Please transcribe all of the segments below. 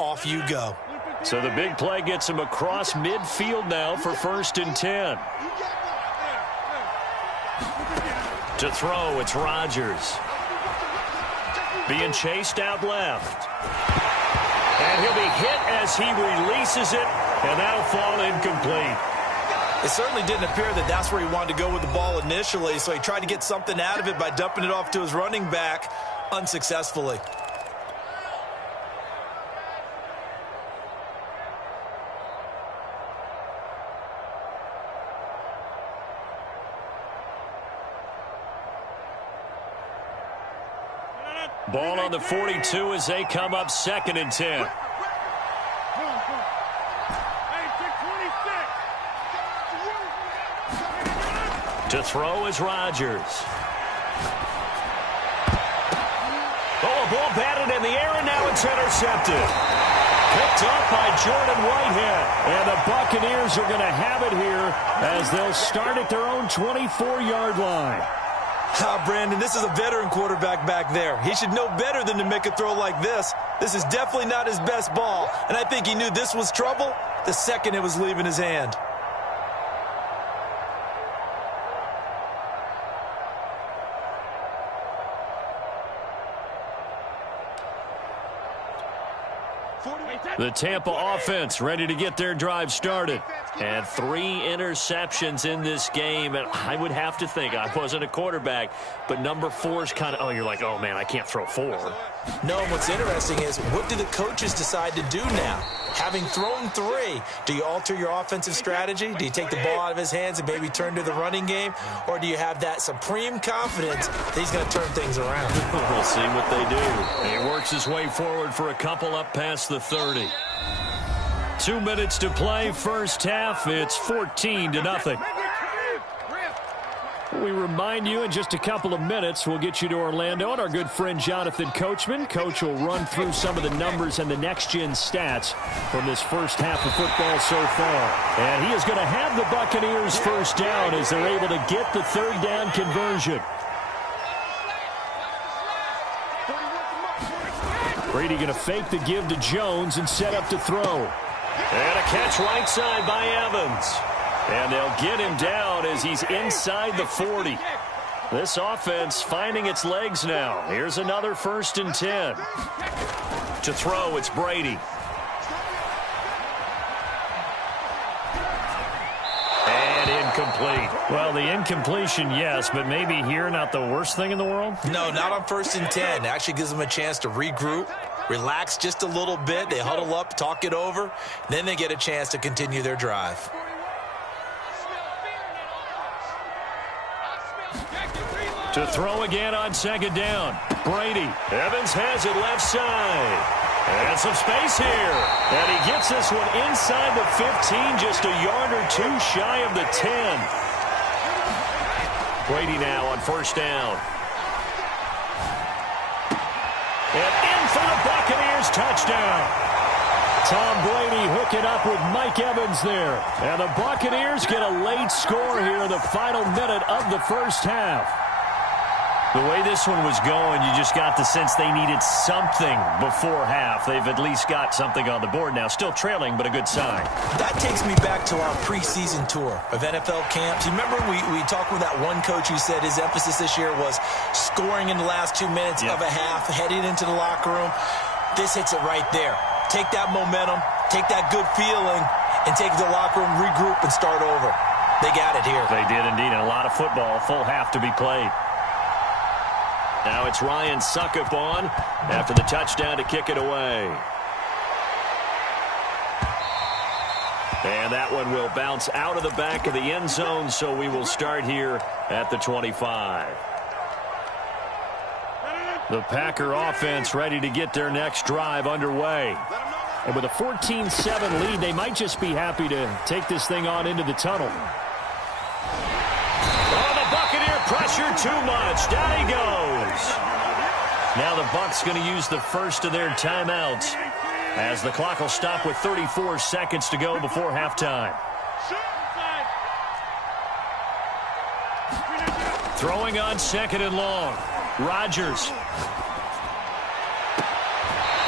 off you go. So the big play gets him across midfield now for 1st and 10. To throw, it's Rodgers. Being chased out left. And he'll be hit as he releases it, and that'll fall incomplete. It certainly didn't appear that that's where he wanted to go with the ball initially, so he tried to get something out of it by dumping it off to his running back unsuccessfully. Ball on the 42 as they come up 2nd and 10. To throw is Rodgers. Oh, a ball batted in the air, and now it's intercepted. Picked up by Jordan Whitehead. And the Buccaneers are going to have it here as they'll start at their own 24-yard line. Brandon, this is a veteran quarterback back there. He should know better than to make a throw like this. This is definitely not his best ball, and I think he knew this was trouble the second it was leaving his hand. The Tampa offense ready to get their drive started. And 3 interceptions in this game. And I would have to think, I wasn't a quarterback, but number 4 is kind of, oh, you're like, oh, man, I can't throw 4. No, and what's interesting is, what do the coaches decide to do now? Having thrown 3, do you alter your offensive strategy? Do you take the ball out of his hands and maybe turn to the running game? Or do you have that supreme confidence that he's going to turn things around? We'll see what they do. He works his way forward for a couple up past the 30. 2 minutes to play, first half. It's 14-0. We remind you in just a couple of minutes, we'll get you to Orlando and our good friend Jonathan Coachman. Coach will run through some of the numbers and the next-gen stats from this first half of football so far. And he is going to have the Buccaneers first down as they're able to get the 3rd down conversion. Brady going to fake the give to Jones and set up to throw. And a catch right side by Evans. And they'll get him down as he's inside the 40. This offense finding its legs now. Here's another 1st and 10. To throw, it's Brady. And incomplete. Well, the incompletion, yes, but maybe here not the worst thing in the world? No, not on 1st and 10. It actually gives them a chance to regroup, relax just a little bit. They huddle up, talk it over. Then they get a chance to continue their drive. To throw again on 2nd down. Brady. Evans has it left side. And some space here. And he gets this one inside the 15, just a yard or 2 shy of the 10. Brady now on 1st down. And in for the Buccaneers touchdown. Tom Brady hooking up with Mike Evans there. And the Buccaneers get a late score here in the final minute of the first half. The way this one was going, you just got the sense they needed something before half. They've at least got something on the board now. Still trailing, but a good sign. That takes me back to our preseason tour of NFL camps. You remember we talked with that one coach who said his emphasis this year was scoring in the last 2 minutes of a half, heading into the locker room. This hits it right there. Take that momentum, take that good feeling, and take it to the locker room, regroup, and start over. They got it here. They did indeed, and a lot of football, full half to be played. Now it's Ryan Suckup on after the touchdown to kick it away. And that one will bounce out of the back of the end zone, so we will start here at the 25. The Packer offense ready to get their next drive underway. And with a 14-7 lead, they might just be happy to take this thing on into the tunnel. Oh, the Buccaneer pressure too much. Down he goes. Now the Bucs going to use the first of their timeouts as the clock will stop with 34 seconds to go before halftime. Throwing on 2nd and long. Rodgers.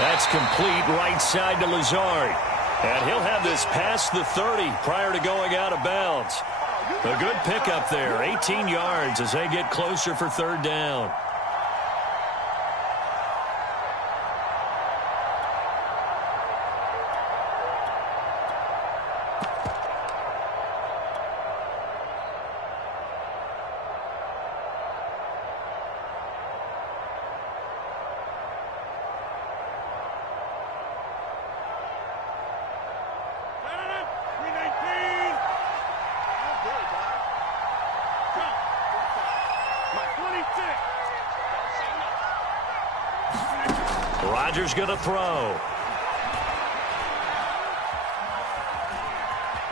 That's complete right side to Lazard. And he'll have this past the 30 prior to going out of bounds. A good pickup there, 18 yards as they get closer for third down. Rodgers going to throw.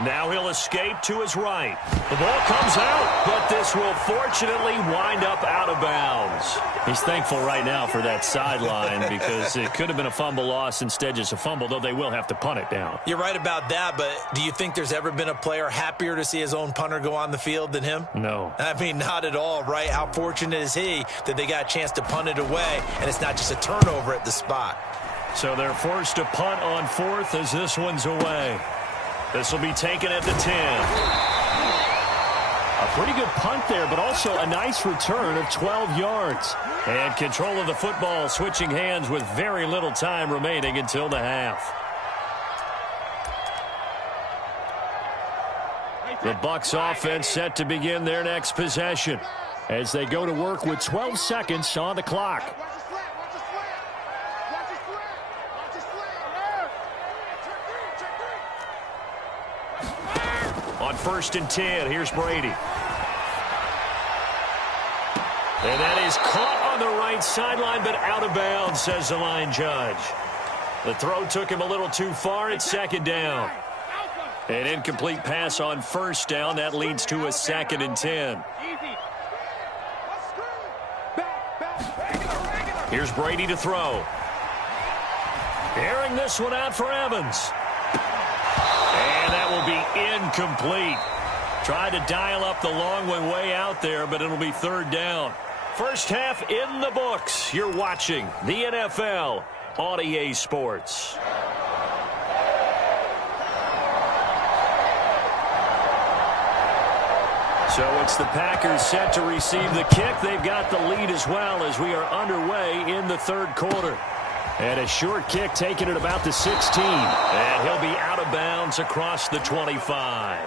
Now he'll escape to his right. The ball comes out, but this will fortunately wind up out of bounds. He's thankful right now for that sideline because it could have been a fumble loss, instead just a fumble, though they will have to punt it down. You're right about that, but do you think there's ever been a player happier to see his own punter go on the field than him? No. I mean, not at all, right? How fortunate is he that they got a chance to punt it away, and it's not just a turnover at the spot. So they're forced to punt on fourth as this one's away. This will be taken at the 10. A pretty good punt there, but also a nice return of 12 yards. And control of the football switching hands with very little time remaining until the half. The Bucs offense set to begin their next possession as they go to work with 12 seconds on the clock. On 1st and 10, here's Brady. And that is caught on the right sideline, but out of bounds, says the line judge. The throw took him a little too far. It's 2nd down. An incomplete pass on 1st down. That leads to a 2nd and 10. Here's Brady to throw. Airing this one out for Evans. And that will be incomplete. Tried to dial up the long one way out there, but it'll be 3rd down. First half in the books. You're watching the NFL on EA Sports. So it's the Packers set to receive the kick. They've got the lead as well as we are underway in the 3rd quarter. And a short kick taken at about the 16. And he'll be out of bounds across the 25.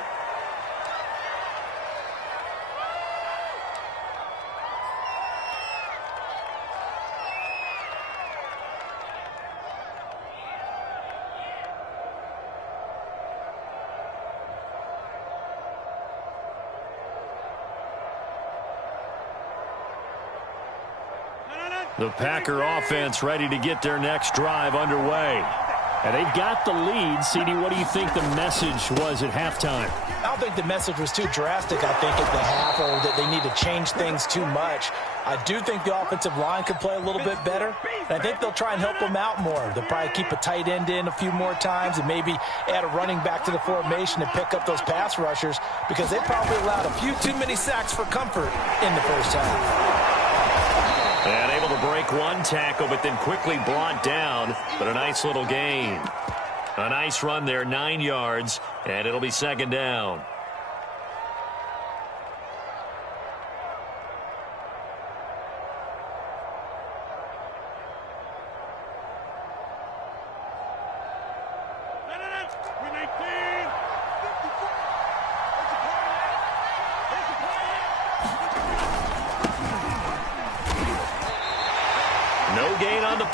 The Packer offense ready to get their next drive underway. And they've got the lead. CD, what do you think the message was at halftime? I don't think the message was too drastic, I think, at the half, or that they need to change things too much. I do think the offensive line could play a little bit better. And I think they'll try and help them out more. They'll probably keep a tight end in a few more times and maybe add a running back to the formation and pick up those pass rushers because they probably allowed a few too many sacks for comfort in the first half. And able to break one tackle, but then quickly brought down. But a nice little gain. A nice run there, 9 yards, and it'll be 2nd down.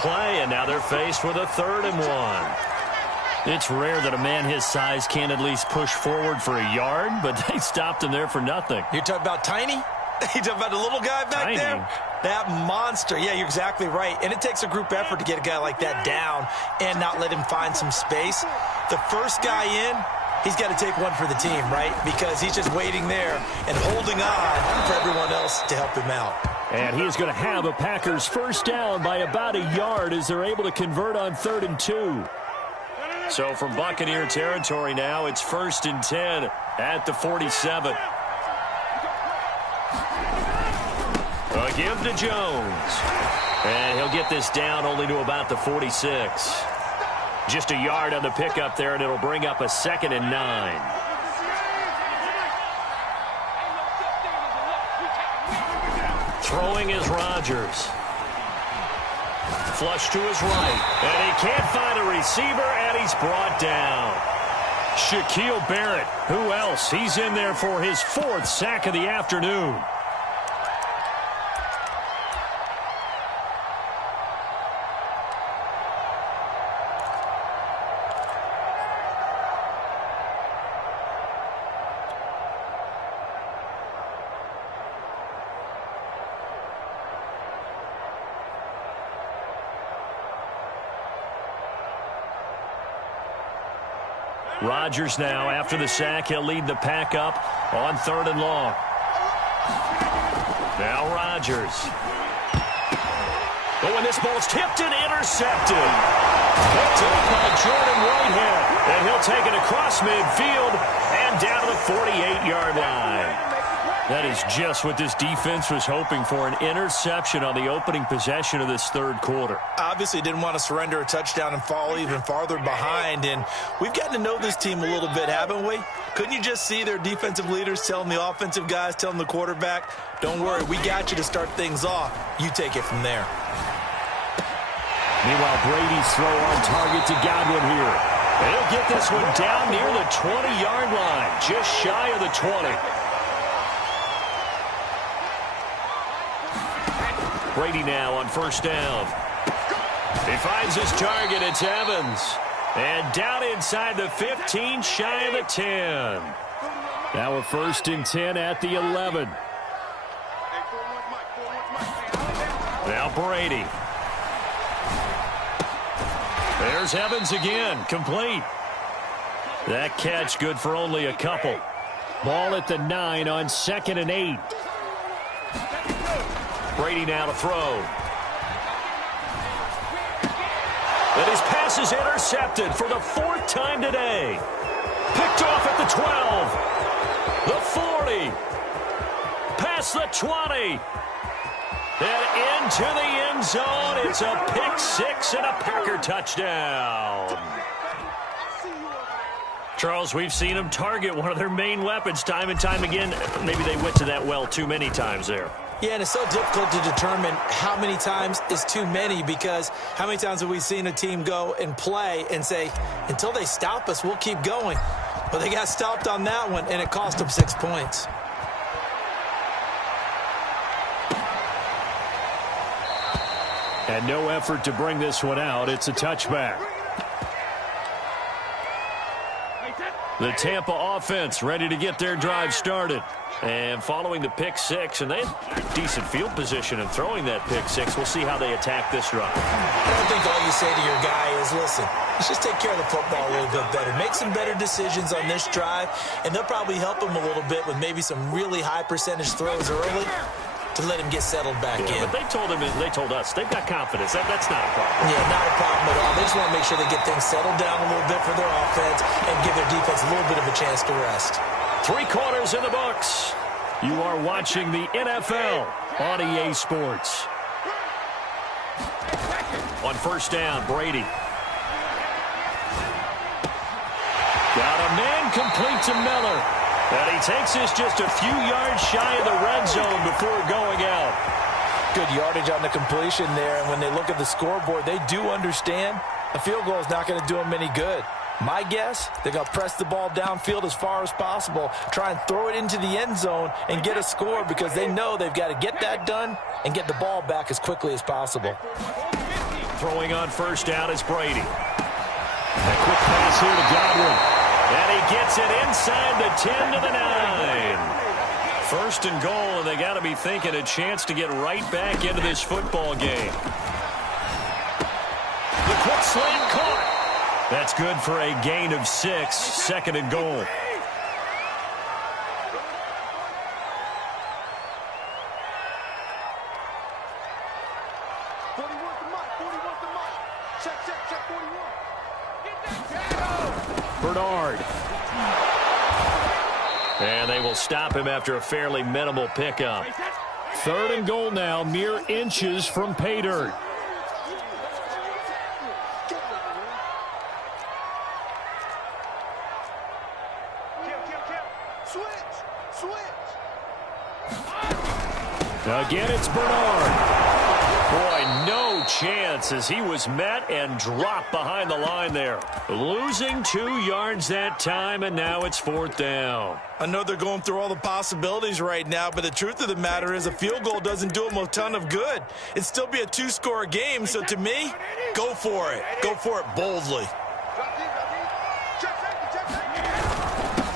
Play, and now they're faced with a 3rd and 1. It's rare that a man his size can't at least push forward for a yard, but they stopped him there for nothing. You're talking about Tiny? You're talking about the little guy back there? That monster. Yeah, you're exactly right. And it takes a group effort to get a guy like that down and not let him find some space. The first guy in, he's got to take one for the team, right? Because he's just waiting there and holding on for everyone else to help him out. And he is going to have a Packers first down by about a yard as they're able to convert on 3rd and 2. So from Buccaneer territory now, it's 1st and 10 at the 47. A give to Jones. And he'll get this down only to about the 46. Just a yard on the pickup there, and it'll bring up a 2nd and 9. Throwing is Rodgers. Flush to his right. And he can't find a receiver, and he's brought down. Shaquille Barrett. Who else? He's in there for his 4th sack of the afternoon. Rodgers now, after the sack, he'll lead the pack up on 3rd and long. Now Rodgers. Oh, and this ball's tipped and intercepted. Picked up by Jordan Whitehead. And he'll take it across midfield and down to the 48-yard line. That is just what this defense was hoping for, an interception on the opening possession of this 3rd quarter. Obviously didn't want to surrender a touchdown and fall even farther behind, and we've gotten to know this team a little bit, haven't we? Couldn't you just see their defensive leaders telling the offensive guys, telling the quarterback, don't worry, we got you to start things off. You take it from there. Meanwhile, Brady's throw on target to Godwin here. And he'll get this one down near the 20-yard line, just shy of the 20. Brady now on 1st down. He finds his target. It's Evans. And down inside the 15, shy of the 10. Now a 1st and 10 at the 11. Now Brady. There's Evans again, complete. That catch good for only a couple. Ball at the 9 on 2nd and 8. Brady now to throw. And his pass is intercepted for the 4th time today. Picked off at the 12. The 40. Past the 20. And into the end zone. It's a pick 6 and a Packer touchdown. Charles, we've seen them target one of their main weapons time and time again. Maybe they went to that well too many times there. Yeah, and it's so difficult to determine how many times is too many, because how many times have we seen a team go and play and say, until they stop us, we'll keep going. But they got stopped on that one, and it cost them 6 points. And no effort to bring this one out. It's a touchback. The Tampa offense ready to get their drive started. And following the pick 6, and they had decent field position in throwing that pick 6. We'll see how they attack this drive. I don't think all you say to your guy is, listen, let's just take care of the football a little bit better. Make some better decisions on this drive, and they'll probably help him a little bit with maybe some really high percentage throws early to let him get settled back in. But they told us they've got confidence. That's not a problem. Yeah, not a problem at all. They just want to make sure they get things settled down a little bit for their offense and give their defense a little bit of a chance to rest. 3 quarters in the books. You are watching the NFL on EA Sports. On 1st down, Brady. Got a man complete to Miller. And he takes this just a few yards shy of the red zone before going out. Good yardage on the completion there. And when they look at the scoreboard, they do understand a field goal is not going to do them any good. My guess, they're going to press the ball downfield as far as possible, try and throw it into the end zone and get a score, because they know they've got to get that done and get the ball back as quickly as possible. Throwing on 1st down is Brady. A quick pass here to Godwin. And he gets it inside the 10 to the 9. 1st and goal, and they got to be thinking a chance to get right back into this football game. The quick slant caught. That's good for a gain of 6, 2nd and goal. Bernard. And they will stop him after a fairly minimal pickup. 3rd and goal now, mere inches from pay dirt. Again, it's Bernard. Boy, no chance as he was met and dropped behind the line there. Losing 2 yards that time, and now it's 4th down. I know they're going through all the possibilities right now, but the truth of the matter is a field goal doesn't do them a ton of good. It'd still be a 2-score game, so to me, go for it. Go for it boldly.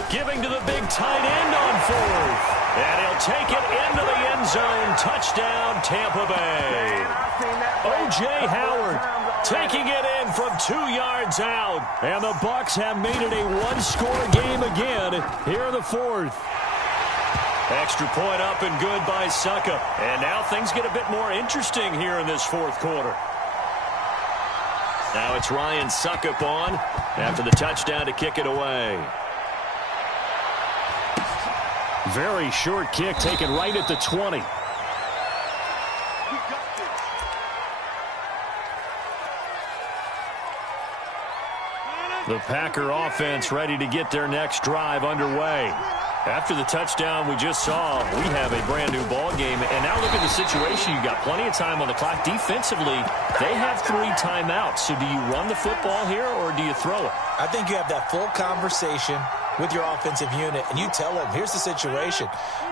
Giving to the big tight end on 4th. And he'll take it into the end zone. Touchdown, Tampa Bay. O.J. Howard taking it in from 2 yards out. And the Bucs have made it a 1-score game again here in the 4th. Extra point up and good by Succop. And now things get a bit more interesting here in this 4th quarter. Now it's Ryan Succop on after the touchdown to kick it away. Very short kick taken right at the 20. The Packer offense ready to get their next drive underway. After the touchdown we just saw, we have a brand new ball game. And now look at the situation. You've got plenty of time on the clock. Defensively, they have 3 timeouts. So do you run the football here or do you throw it? I think you have that full conversation with your offensive unit, and you tell them, here's the situation.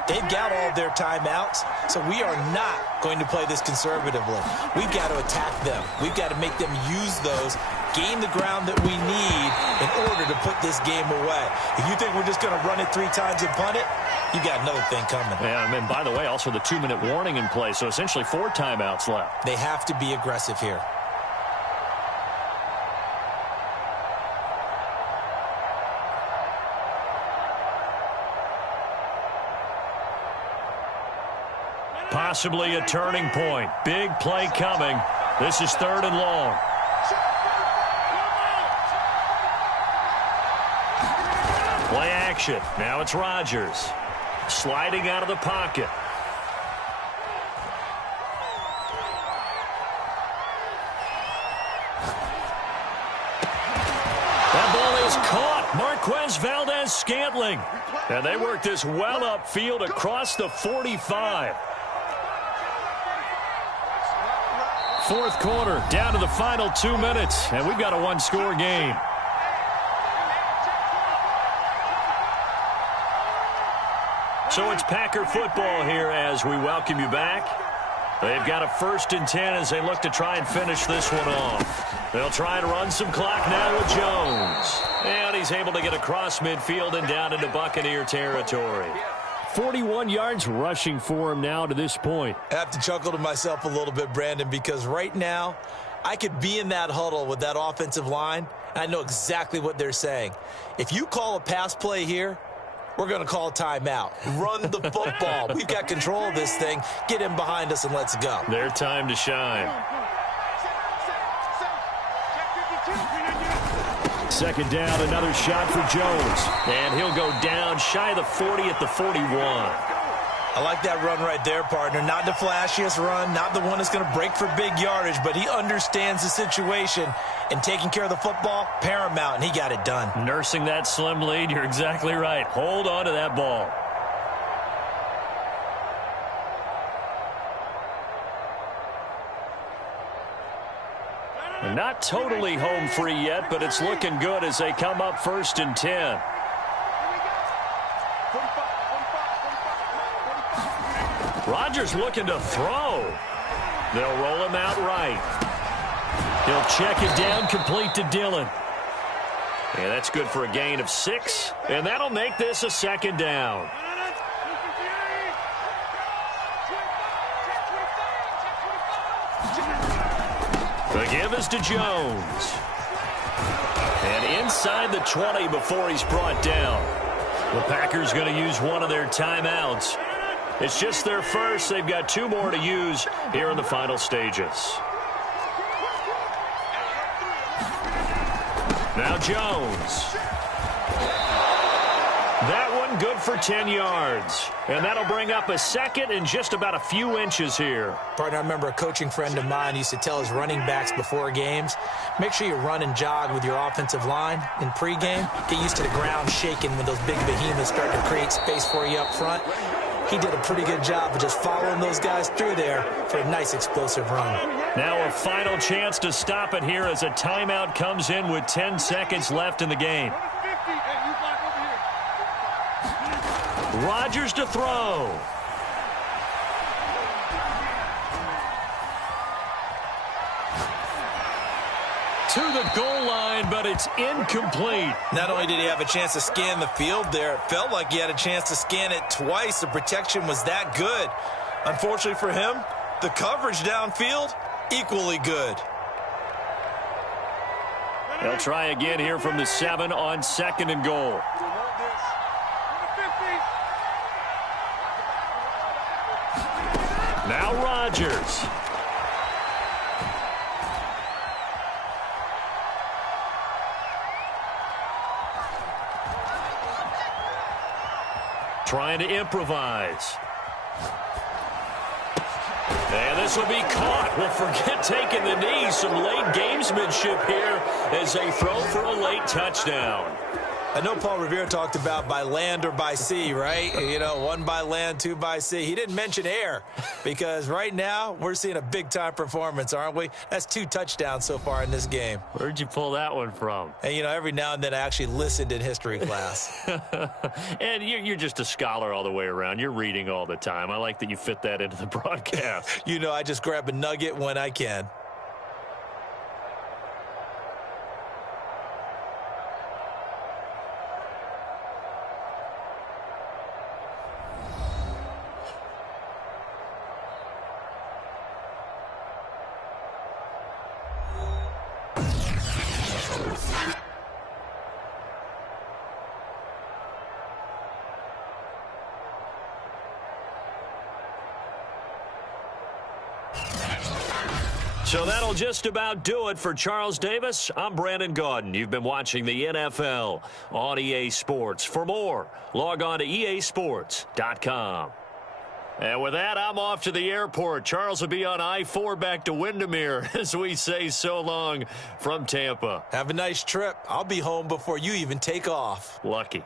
They've got all of their timeouts, so we are not going to play this conservatively. We've got to attack them. We've got to make them use those, gain the ground that we need in order to put this game away. If you think we're just going to run it 3 times and punt it, you got another thing coming. Yeah, and by the way, also the 2-minute warning in play, so essentially 4 timeouts left. They have to be aggressive here. Possibly a turning point. Big play coming. This is 3rd and long. Play action. Now it's Rodgers. Sliding out of the pocket. That ball is caught. Marquez Valdez-Scantling. And they work this well upfield across the 45. 4th quarter, down to the final 2 minutes, and we've got a 1-score game. So it's Packer football here as we welcome you back. They've got a 1st and 10 as they look to try and finish this one off. They'll try to run some clock now with Jones. And he's able to get across midfield and down into Buccaneer territory. 41 yards rushing for him now to this point. I have to chuckle to myself a little bit, Brandon, because right now I could be in that huddle with that offensive line, and I know exactly what they're saying. If you call a pass play here, we're going to call a timeout. Run the football. We've got control of this thing. Get in behind us and let's go. Their time to shine. 2nd down, another shot for Jones. And he'll go down shy of the 40 at the 41. I like that run right there, partner. Not the flashiest run, not the one that's going to break for big yardage, but he understands the situation, and taking care of the football, paramount, and he got it done. Nursing that slim lead, you're exactly right. Hold on to that ball. Not totally home free yet, but it's looking good as they come up 1st and 10. Rodgers looking to throw. They'll roll him out right. He'll check it down, complete to Dillon. And that's good for a gain of 6, and that'll make this a 2nd down. The give is to Jones. And inside the 20 before he's brought down. The Packers going to use one of their timeouts. It's just their first. They've got 2 more to use here in the final stages. Now Jones. That one good for 10 yards. And that'll bring up a second and just about a few inches here. Partner, I remember a coaching friend of mine used to tell his running backs before games, make sure you run and jog with your offensive line in pregame. Get used to the ground shaking when those big behemoths start to create space for you up front. He did a pretty good job of just following those guys through there for a nice explosive run. Now a final chance to stop it here as a timeout comes in with 10 seconds left in the game. Rodgers to throw. To the goal line, but it's incomplete. Not only did he have a chance to scan the field there, it felt like he had a chance to scan it twice. The protection was that good. Unfortunately for him, the coverage downfield, equally good. They'll try again here from the 7 on 2nd and goal. Now Rodgers. Trying to improvise. And this will be caught. Well, forget taking the knee. Some late gamesmanship here as they throw for a late touchdown. I know Paul Revere talked about by land or by sea, right? You know, 1 by land, 2 by sea. He didn't mention air because right now we're seeing a big-time performance, aren't we? That's 2 touchdowns so far in this game. Where'd you pull that one from? And, you know, every now and then I actually listened in history class. And you're just a scholar all the way around. You're reading all the time. I like that you fit that into the broadcast. You know, I just grab a nugget when I can. So that'll just about do it for Charles Davis. I'm Brandon Gaudin. You've been watching the NFL on EA Sports. For more, log on to easports.com. And with that, I'm off to the airport. Charles will be on I-4 back to Windermere as we say so long from Tampa. Have a nice trip. I'll be home before you even take off. Lucky.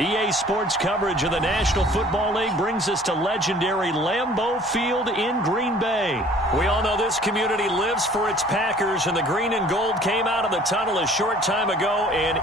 EA Sports coverage of the National Football League brings us to legendary Lambeau Field in Green Bay. We all know this community lives for its Packers, and the green and gold came out of the tunnel a short time ago, and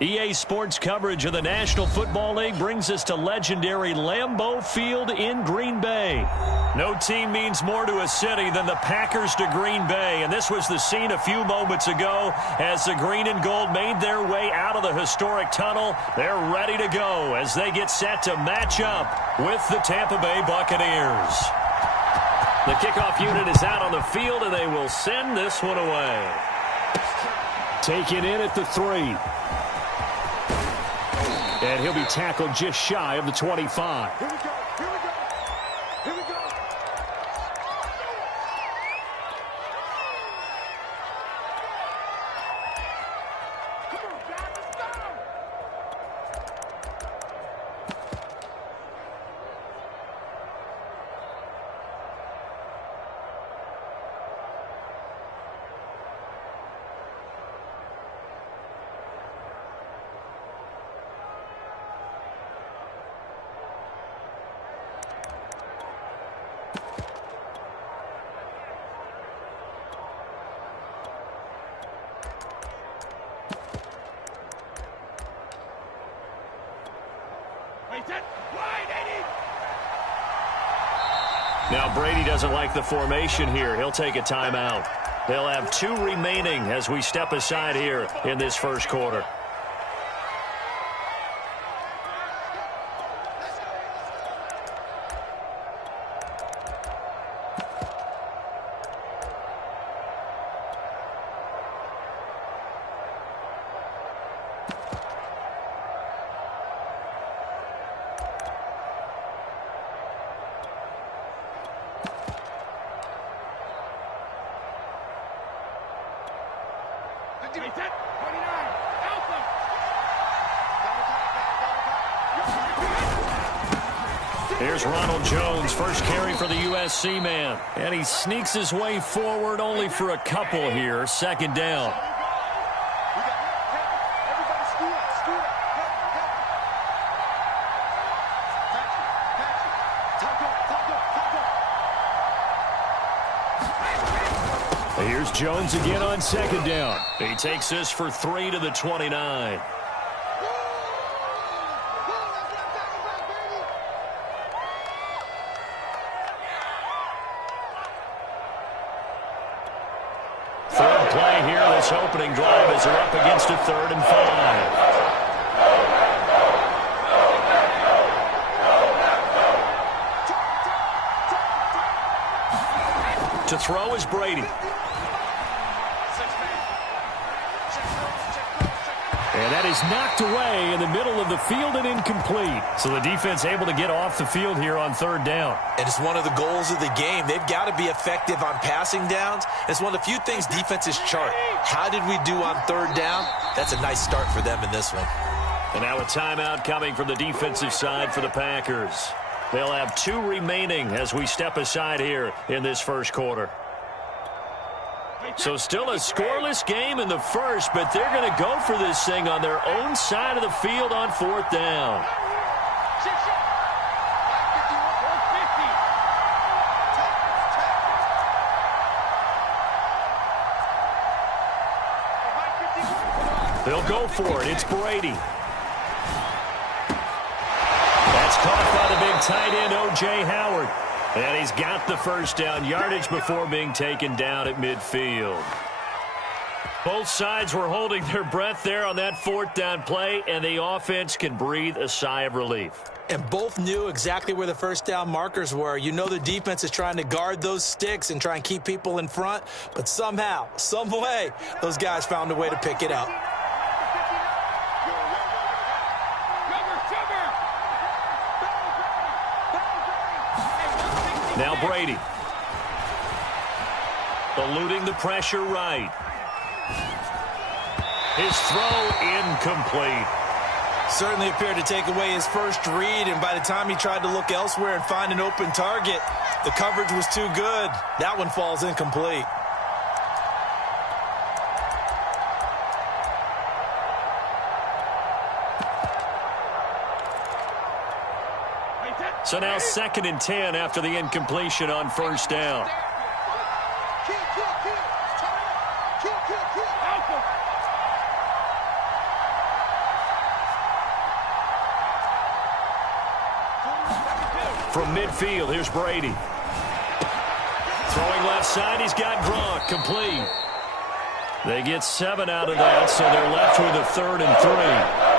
EA Sports coverage of the National Football League brings us to legendary Lambeau Field in Green Bay. No team means more to a city than the Packers to Green Bay, and this was the scene a few moments ago as the green and gold made their way out of the historic tunnel. They're ready to go as they get set to match up with the Tampa Bay Buccaneers. The kickoff unit is out on the field, and they will send this one away. Taken in at the 3. And he'll be tackled just shy of the 25. Here we go. Here we go. Here we go. Come on, guys. Let's go. Now Brady doesn't like the formation here. He'll take a timeout. They'll have 2 remaining as we step aside here in this first quarter. Here's Ronald Jones, first carry for the USC man. And he sneaks his way forward only for a couple here. Second down. Here's Jones again on second down. He takes this for 3 to the 29. Third play here, this opening drive as they're up against a 3rd and 5. To throw is Brady. And that is is knocked away in the middle of the field and incomplete. So the defense able to get off the field here on third down. And it's one of the goals of the game. They've got to be effective on passing downs. It's one of the few things defenses chart. How did we do on third down? That's a nice start for them in this one. And now a timeout coming from the defensive side for the Packers. They'll have 2 remaining as we step aside here in this first quarter. So still a scoreless game in the first, but they're going to go for this thing on their own side of the field on fourth down. They'll go for it. It's Brady. That's caught by the big tight end, O.J. Howard. And he's got the first down yardage before being taken down at midfield. Both sides were holding their breath there on that fourth down play, and the offense can breathe a sigh of relief. And both knew exactly where the first down markers were. You know the defense is trying to guard those sticks and try and keep people in front, but somehow, some way, those guys found a way to pick it up. Now Brady. Eluding the pressure right. His throw incomplete. Certainly appeared to take away his first read, and by the time he tried to look elsewhere and find an open target, the coverage was too good. That one falls incomplete. So now 2nd and 10 after the incompletion on first down. From midfield, here's Brady. Throwing left side, he's got Gronk, complete. They get 7 out of that, so they're left with a 3rd and 3.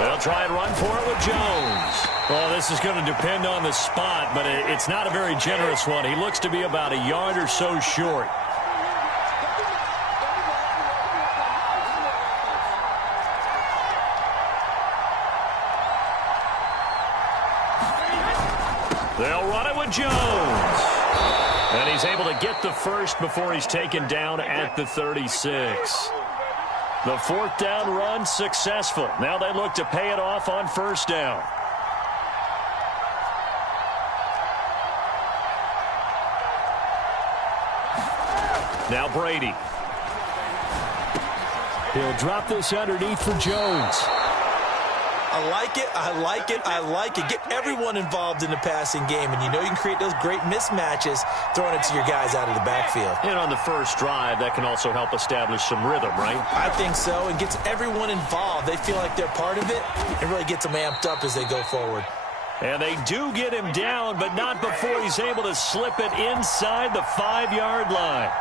They'll try and run for it with Jones. Well, this is going to depend on the spot, but it's not a very generous one. He looks to be about a yard or so short. They'll run it with Jones. And he's able to get the first before he's taken down at the 36. The fourth down run successful. Now they look to pay it off on first down. Now Brady. He'll drop this underneath for Jones. I like it, I like it, I like it. Get everyone involved in the passing game, and you know you can create those great mismatches throwing it to your guys out of the backfield. And on the first drive, that can also help establish some rhythm, right? I think so, and gets everyone involved. They feel like they're part of it, and really gets them amped up as they go forward. And they do get him down, but not before he's able to slip it inside the 5-yard line.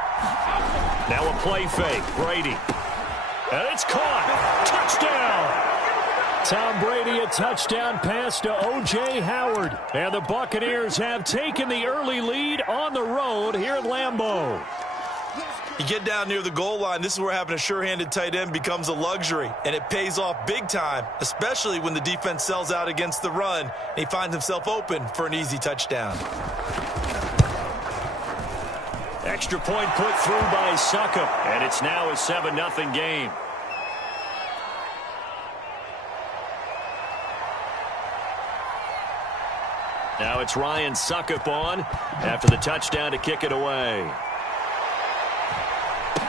Now a play fake, Brady. And it's caught. Touchdown! Tom Brady, a touchdown pass to O.J. Howard. And the Buccaneers have taken the early lead on the road here at Lambeau. You get down near the goal line, this is where having a sure-handed tight end becomes a luxury, and it pays off big time, especially when the defense sells out against the run, and he finds himself open for an easy touchdown. Extra point put through by Succop, and it's now a 7-0 game. Now it's Ryan Succop on after the touchdown to kick it away.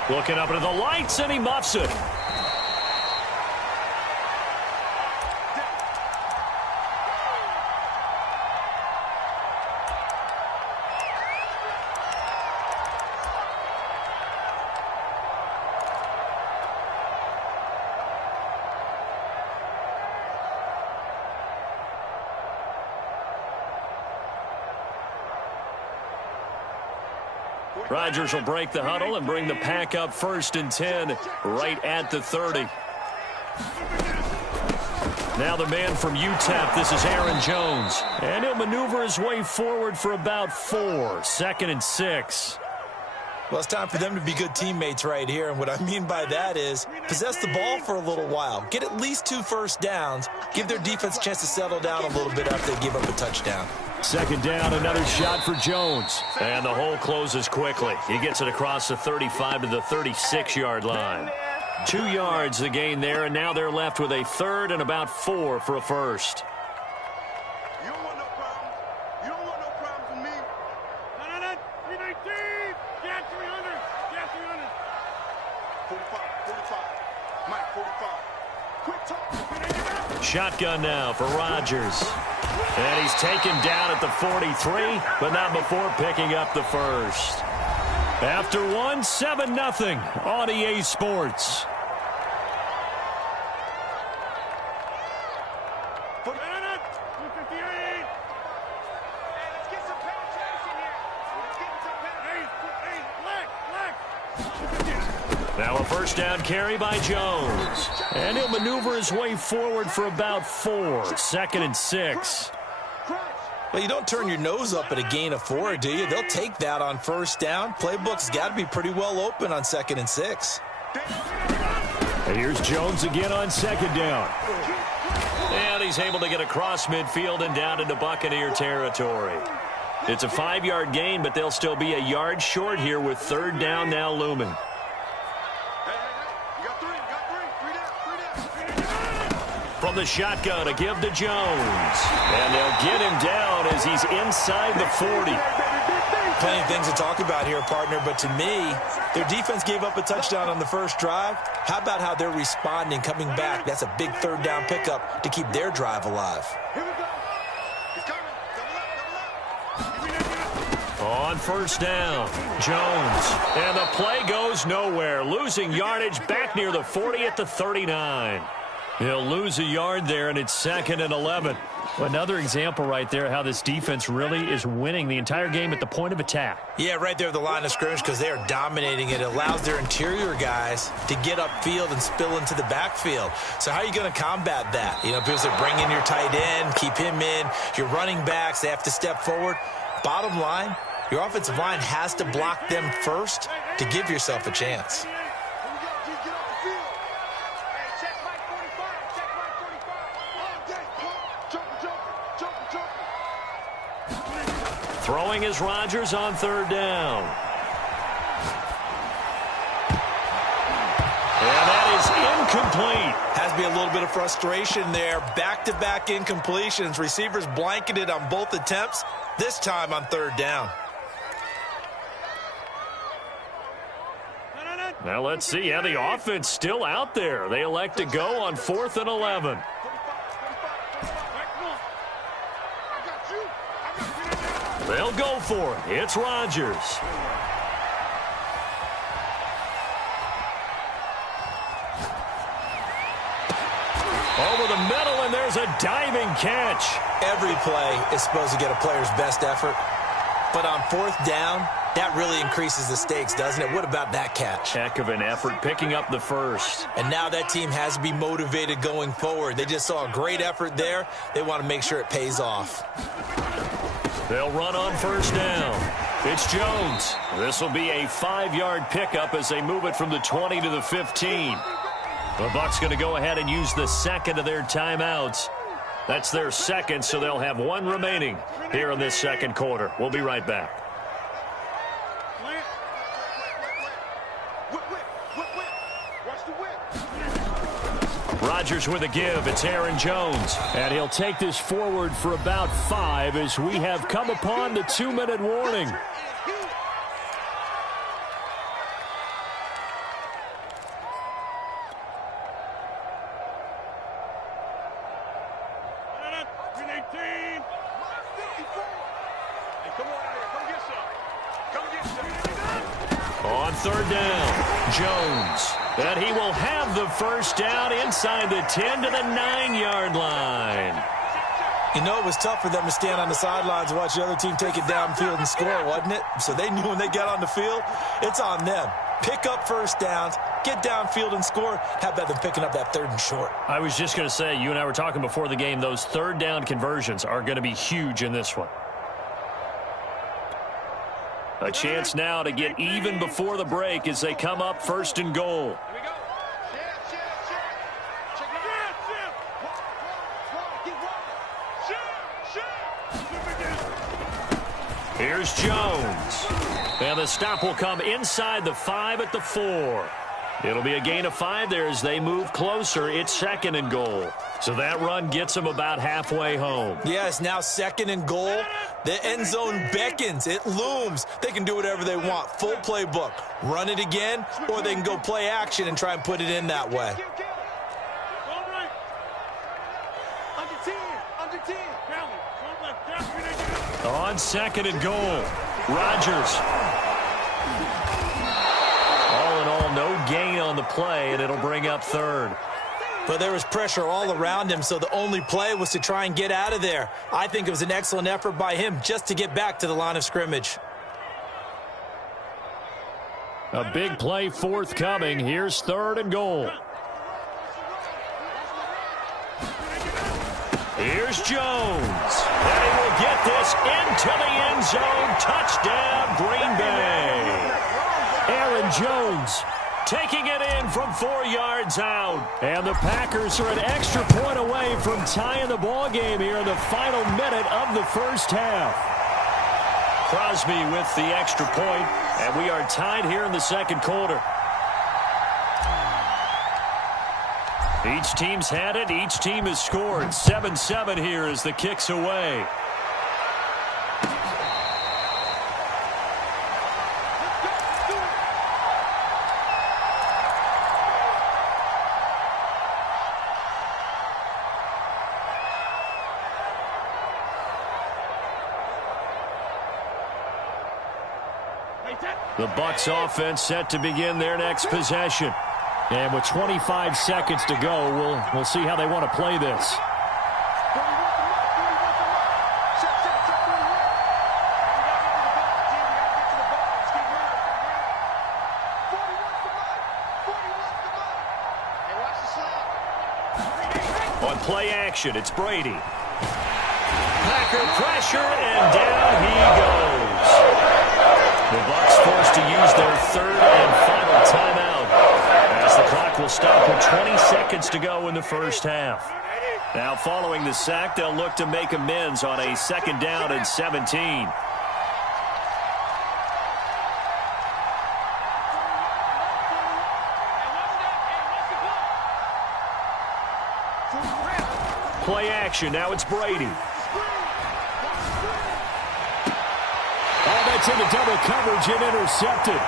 Looking up into the lights, and he muffs it. Rodgers will break the huddle and bring the pack up 1st and 10 right at the 30. Now the man from UTEP, this is Aaron Jones. And he'll maneuver his way forward for about 4. 2nd and 6. Well, it's time for them to be good teammates right here, and what I mean by that is possess the ball for a little while. Get at least 2 first downs. Give their defense a chance to settle down a little bit after they give up a touchdown. Second down, another shot for Jones. And the hole closes quickly. He gets it across the 35 to the 36-yard line. 2 yards the gain there, and now they're left with a third and about 4 for a first. You don't want no problems. You don't want no problems with me. No. 319. Get 300. Get 300. 45. Mike, 45. Quick talk. Shotgun now for Rodgers. And he's taken down at the 43, but not before picking up the first. After one, 7-0 on EA Sports. Now a first down carry by Jones. And he'll maneuver his way forward for about 4. 2nd and 6. Well, you don't turn your nose up at a gain of 4, do you? They'll take that on first down. Playbook's got to be pretty well open on 2nd and 6. And here's Jones again on 2nd down. And he's able to get across midfield and down into Buccaneer territory. It's a 5-yard gain, but they'll still be a yard short here with 3rd down now looming. From the shotgun, a give to Jones. And they'll get him down as he's inside the 40. Plenty of things to talk about here, partner, but to me, their defense gave up a touchdown on the first drive. How about how they're responding, coming back? That's a big 3rd down pickup to keep their drive alive. Here we go. He's coming. Double up. On first down, Jones. And the play goes nowhere. Losing yardage back near the 40 at the 39. He'll lose a yard there, and it's 2nd and 11. Another example right there how this defense really is winning the entire game at the point of attack. Yeah, right there at the line of scrimmage because they are dominating it. It allows their interior guys to get upfield and spill into the backfield. So how are you going to combat that? You know, because they bring in your tight end, keep him in. Your running backs, they have to step forward. Bottom line, your offensive line has to block them first to give yourself a chance. Throwing is Rodgers on 3rd down. And that is incomplete. Has to be a little bit of frustration there. Back-to-back incompletions. Receivers blanketed on both attempts, this time on 3rd down. Now let's see. Yeah, the offense still out there. They elect to go on 4th and 11. They'll go for it. It's Rodgers. Over the middle, and there's a diving catch. Every play is supposed to get a player's best effort. But on 4th down, that really increases the stakes, doesn't it? What about that catch? Heck of an effort picking up the first. And now that team has to be motivated going forward. They just saw a great effort there. They want to make sure it pays off. They'll run on 1st down. It's Jones. This will be a 5-yard pickup as they move it from the 20 to the 15. The Bucs going to go ahead and use the 2nd of their timeouts. That's their 2nd, so they'll have 1 remaining here in this 2nd quarter. We'll be right back. Rodgers with a give. It's Aaron Jones. And he'll take this forward for about 5 as we have come upon the 2-minute warning. On 3rd down, Jones. And he will have the first down inside the 10 to the 9-yard line. You know, it was tough for them to stand on the sidelines and watch the other team take it downfield and score, wasn't it? So they knew when they got on the field, it's on them. Pick up first downs, get downfield and score. How about them picking up that 3rd and short? I was just going to say, you and I were talking before the game, those 3rd down conversions are going to be huge in this one. A chance now to get even before the break as they come up 1st and goal. Here's Jones. And the stop will come inside the 5 at the 4. It'll be a gain of 5 there as they move closer. It's 2nd and goal. So that run gets them about halfway home. Yes, now 2nd and goal. The end zone beckons. It looms. They can do whatever they want. Full playbook. Run it again, or they can go play action and try and put it in that way. On 2nd and goal, Rodgers. All in all, no gain on the play, and it'll bring up 3rd. But there was pressure all around him, so the only play was to try and get out of there. I think it was an excellent effort by him just to get back to the line of scrimmage. A big play forthcoming. Here's 3rd and goal. Here's Jones. And he will get this into the end zone. Touchdown, Green Bay. Aaron Jones taking it in from 4 yards out. And the Packers are an extra point away from tying the ball game here in the final minute of the first half. Crosby with the extra point, and we are tied here in the 2nd quarter. Each team's had it. Each team has scored. 7-7 here as the kick's away. The Bucs offense set to begin their next possession. And with 25 seconds to go, we'll see how they want to play this. On play action, it's Brady. Packer pressure, and down he goes. The Bucs forced to use their 3rd and final timeout as the clock will stop with 20 seconds to go in the first half. Now following the sack, they'll look to make amends on a 2nd down and 17. Play action, now it's Brady. It's into double coverage and intercepted.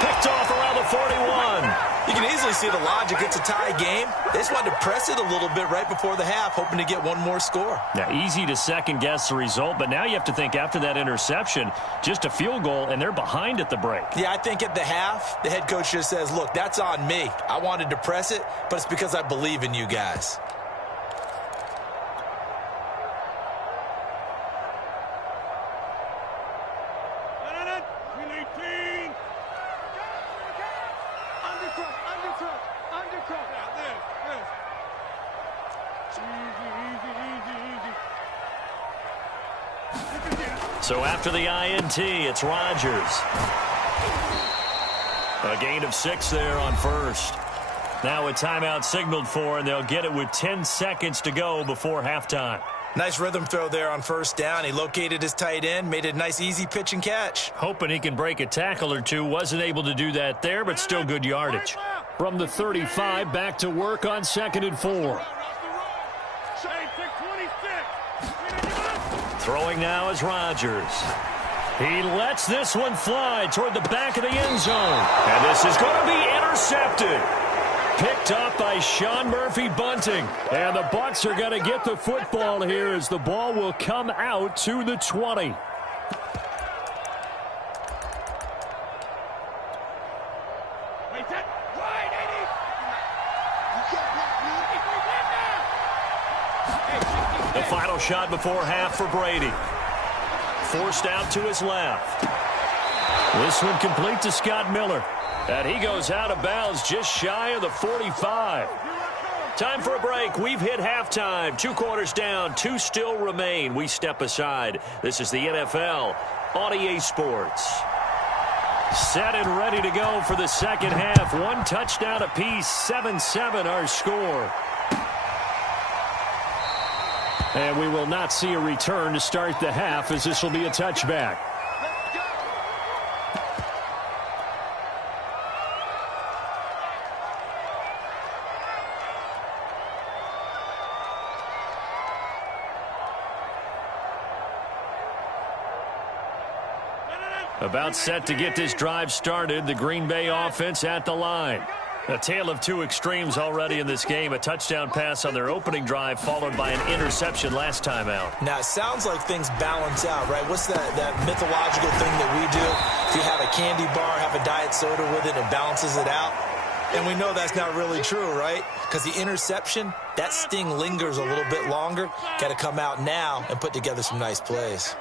Picked off around the 41. You can easily see the logic. It's a tie game. They just wanted to press it a little bit right before the half, hoping to get one more score. Now, easy to second-guess the result, but now you have to think after that interception, just a field goal, and they're behind at the break. Yeah, I think at the half, the head coach just says, look, that's on me. I wanted to press it, but it's because I believe in you guys. So after the INT, it's Rodgers. A gain of 6 there on 1st. Now a timeout signaled for, and they'll get it with 10 seconds to go before halftime. Nice rhythm throw there on 1st down. He located his tight end, made it a nice easy pitch and catch. Hoping he can break a tackle or two. Wasn't able to do that there, but still good yardage. From the 35, back to work on 2nd and 4. Throwing now is Rodgers. He lets this one fly toward the back of the end zone. And this is going to be intercepted. Picked up by Sean Murphy-Bunting. And the Bucs are going to get the football here as the ball will come out to the 20. The final shot before half for Brady. Forced out to his left. This one complete to Scott Miller. And he goes out of bounds just shy of the 45. Time for a break. We've hit halftime. 2 quarters down. 2 still remain. We step aside. This is the NFL on EA Sports. Set and ready to go for the second half. One touchdown apiece, 7-7 our score. And we will not see a return to start the half, as this will be a touchback. About set to get this drive started, the Green Bay offense at the line. A tale of two extremes already in this game. A touchdown pass on their opening drive, followed by an interception last time out. Now, it sounds like things balance out, right? What's that mythological thing that we do? If you have a candy bar, have a diet soda with it, it balances it out. And we know that's not really true, right? Because the interception, that sting lingers a little bit longer. Got to come out now and put together some nice plays.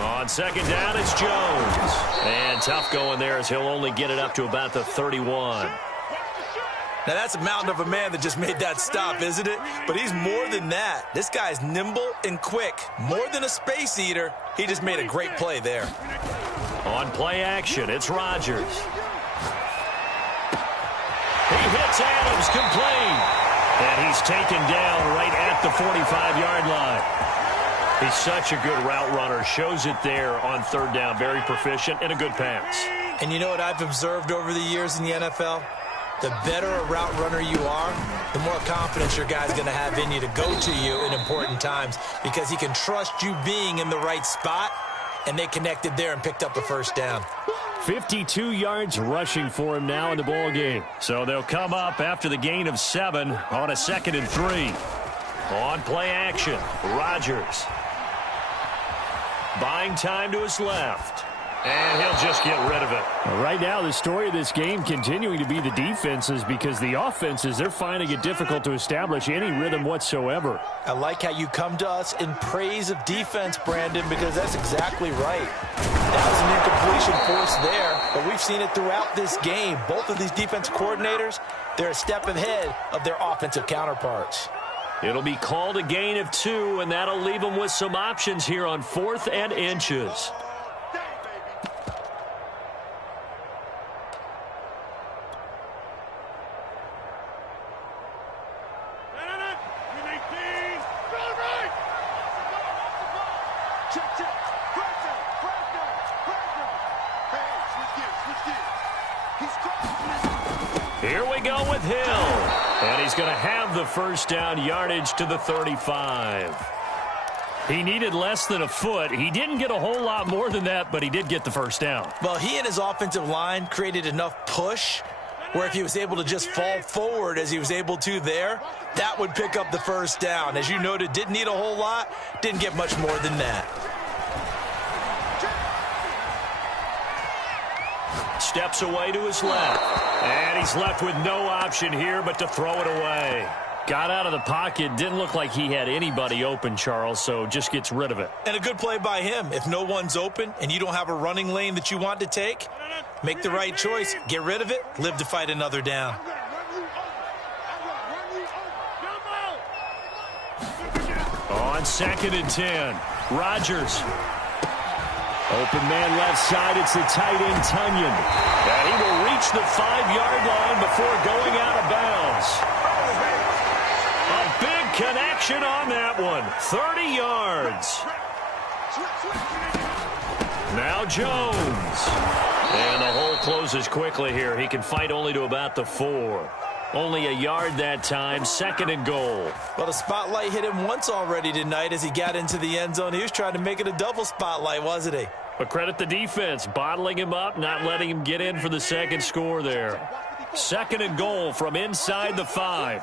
On second down, it's Jones. And tough going there as he'll only get it up to about the 31. Now, that's a mountain of a man that just made that stop, isn't it? But he's more than that. This guy's nimble and quick. More than a space eater. He just made a great play there. On play action, it's Rodgers. He hits Adams complete. And he's taken down right at the 45-yard line. He's such a good route runner. Shows it there on third down. Very proficient and a good pass. And you know what I've observed over the years in the NFL? The better a route runner you are, the more confidence your guy's going to have in you to go to you in important times, because he can trust you being in the right spot, and they connected there and picked up a first down. 52 yards rushing for him now in the ball game. So they'll come up after the gain of 7 on a 2nd and 3. On play action, Rodgers. Buying time to his left. And he'll just get rid of it. Right now, the story of this game continuing to be the defenses, because the offenses, they're finding it difficult to establish any rhythm whatsoever. I like how you come to us in praise of defense, Brandon, because that's exactly right. That was an incompletion force there, but we've seen it throughout this game. Both of these defense coordinators, they're a step ahead of their offensive counterparts. It'll be called a gain of 2, and that'll leave them with some options here on 4th and inches. Here we go with Hill. And he's going to have the first down, yardage to the 35. He needed less than a foot. He didn't get a whole lot more than that, but he did get the first down. Well, he and his offensive line created enough push where if he was able to just fall forward as he was able to there, that would pick up the first down. As you noted, didn't need a whole lot, didn't get much more than that. Steps away to his left. And he's left with no option here but to throw it away. Got out of the pocket. Didn't look like he had anybody open, Charles, so just gets rid of it. And a good play by him. If no one's open and you don't have a running lane that you want to take, make the right choice. Get rid of it. Live to fight another down. On 2nd and 10, Rodgers. Open man left side, it's the tight end, Tunyon. And he will reach the 5-yard line before going out of bounds. A big connection on that one. 30 yards. Now Jones. And the hole closes quickly here. He can fight only to about the 4. Only a yard that time, 2nd and goal. Well, the spotlight hit him once already tonight as he got into the end zone. He was trying to make it a double spotlight, wasn't he? But credit the defense, bottling him up, not letting him get in for the second score there. 2nd and goal from inside the 5.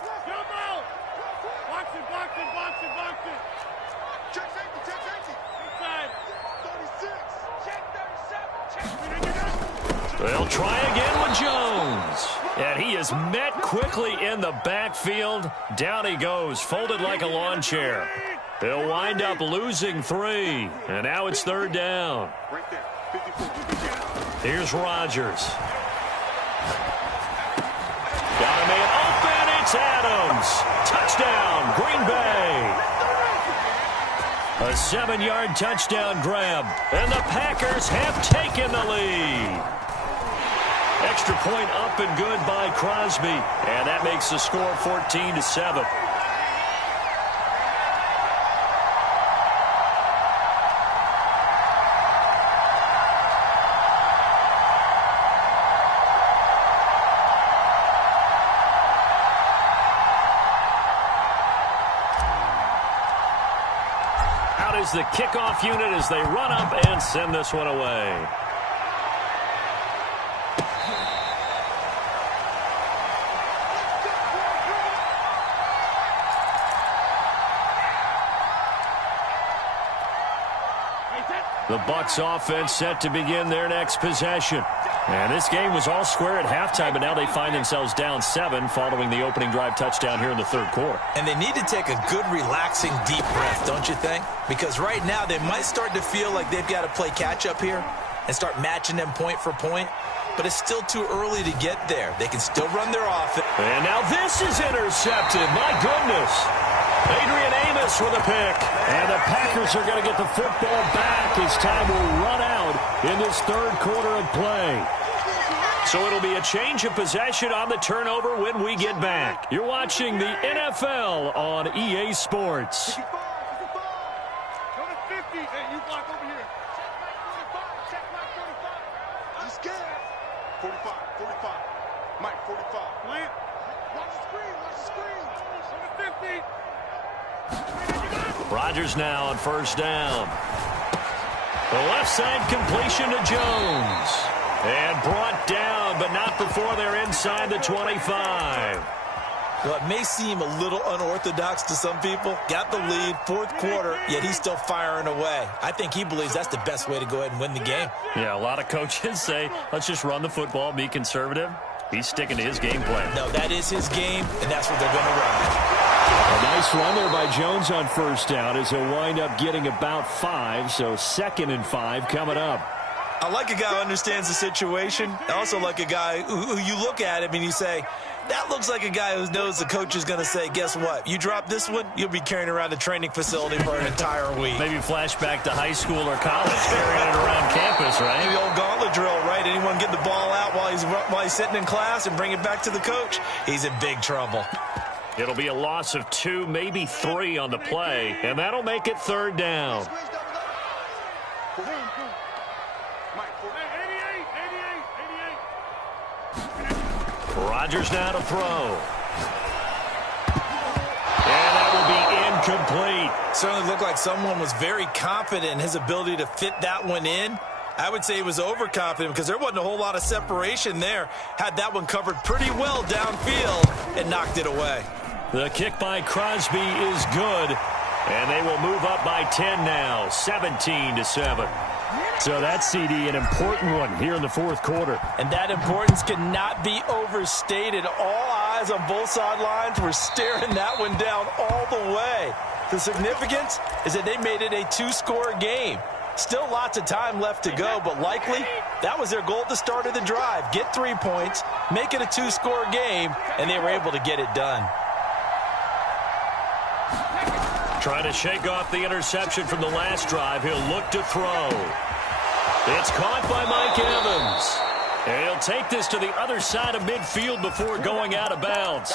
They'll try again with Jones. And he is met quickly in the backfield. Down he goes, folded like a lawn chair. They'll wind up losing 3. And now it's 3rd down. Here's Rodgers. Got a man open. It's Adams. Touchdown, Green Bay. A 7-yard touchdown grab, and the Packers have taken the lead. Extra point up and good by Crosby, and that makes the score 14-7. Out is the kickoff unit as they run up and send this one away. The Bucs offense set to begin their next possession. And this game was all square at halftime, but now they find themselves down 7 following the opening drive touchdown here in the third quarter. And they need to take a good, relaxing, deep breath, don't you think? Because right now they might start to feel like they've got to play catch-up here and start matching them point for point. But it's still too early to get there. They can still run their offense. And now this is intercepted. My goodness. Adrian Amos with a pick. And the Packers are going to get the football back as time will run out in this third quarter of play. So it'll be a change of possession on the turnover when we get back. You're watching the NFL on EA Sports. Rodgers now on first down. The left side completion to Jones. And brought down, but not before they're inside the 25. Well, it may seem a little unorthodox to some people. Got the lead, fourth quarter, yet he's still firing away. I think he believes that's the best way to go ahead and win the game. Yeah, a lot of coaches say, let's just run the football, be conservative. He's sticking to his game plan. No, that is his game, and that's what they're going to run. A nice run there by Jones on first down as he'll wind up getting about 5, so 2nd and 5 coming up. I like a guy who understands the situation. I also like a guy who you look at him and you say, that looks like a guy who knows the coach is going to say, guess what? You drop this one, you'll be carrying around the training facility for an entire week. Maybe flashback to high school or college, carrying it around campus, right? The old gauntlet drill, right? Anyone get the ball out while he's sitting in class and bring it back to the coach? He's in big trouble. It'll be a loss of 2, maybe 3 on the play, and that'll make it third down. Rodgers now to throw. And that will be incomplete. Certainly looked like someone was very confident in his ability to fit that one in. I would say he was overconfident because there wasn't a whole lot of separation there. Had that one covered pretty well downfield and knocked it away. The kick by Crosby is good, and they will move up by 10 now, 17-7. So that's, CD, an important one here in the fourth quarter. And that importance cannot be overstated. All eyes on both sidelines were staring that one down all the way. The significance is that they made it a 2-score game. Still lots of time left to go, but likely that was their goal at the start of the drive. Get 3 points, make it a 2-score game, and they were able to get it done. Trying to shake off the interception from the last drive. He'll look to throw. It's caught by Mike Evans. And he'll take this to the other side of midfield before going out of bounds.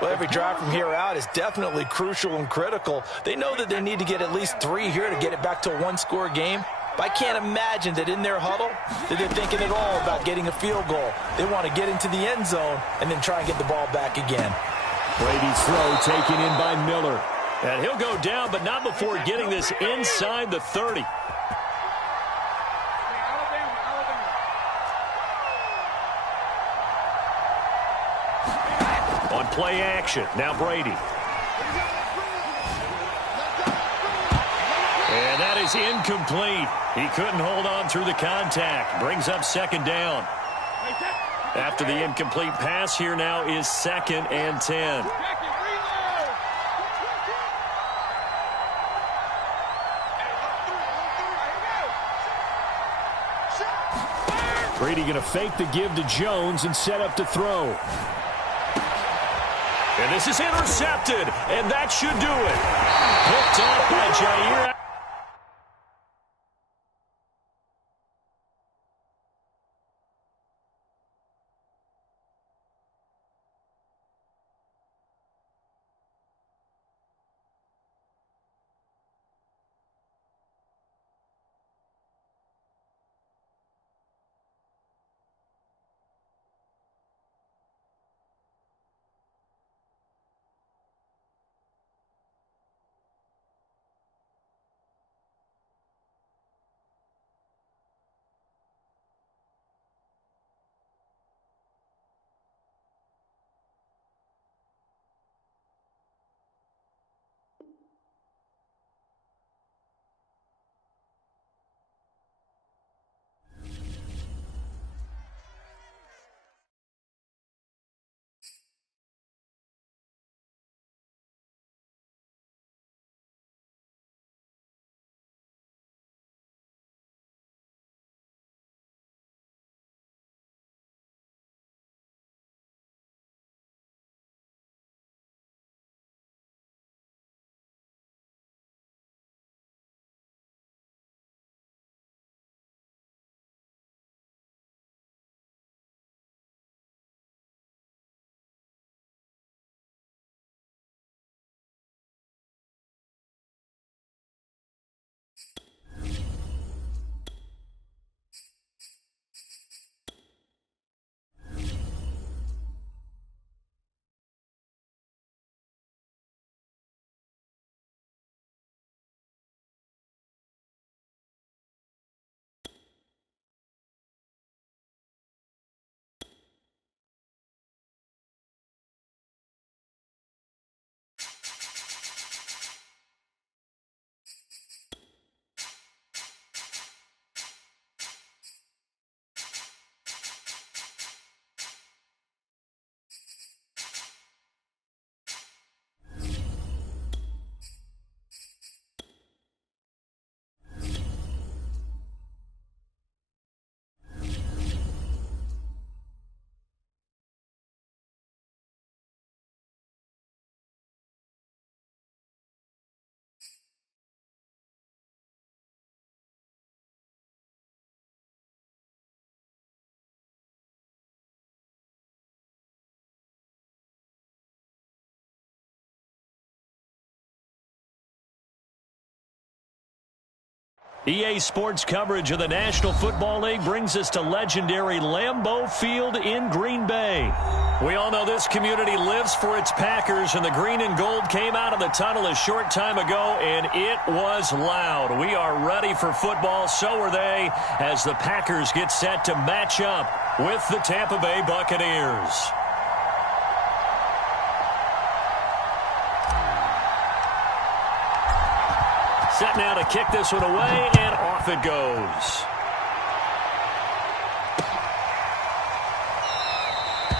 Well, every drive from here out is definitely crucial and critical. They know that they need to get at least 3 here to get it back to a 1-score game. But I can't imagine that in their huddle that they're thinking at all about getting a field goal. They want to get into the end zone and then try and get the ball back again. Brady's throw taken in by Miller. And he'll go down, but not before getting this inside the 30. On play action, now Brady. And that is incomplete. He couldn't hold on through the contact. Brings up 2nd down. After the incomplete pass, here now is 2nd and 10. Brady going to fake the give to Jones and set up to throw. And this is intercepted, and that should do it. Picked up by Jair. EA Sports coverage of the National Football League brings us to legendary Lambeau Field in Green Bay. We all know this community lives for its Packers, and the green and gold came out of the tunnel a short time ago, and it was loud. We are ready for football, so are they, as the Packers get set to match up with the Tampa Bay Buccaneers. Set now to kick this one away, and off it goes.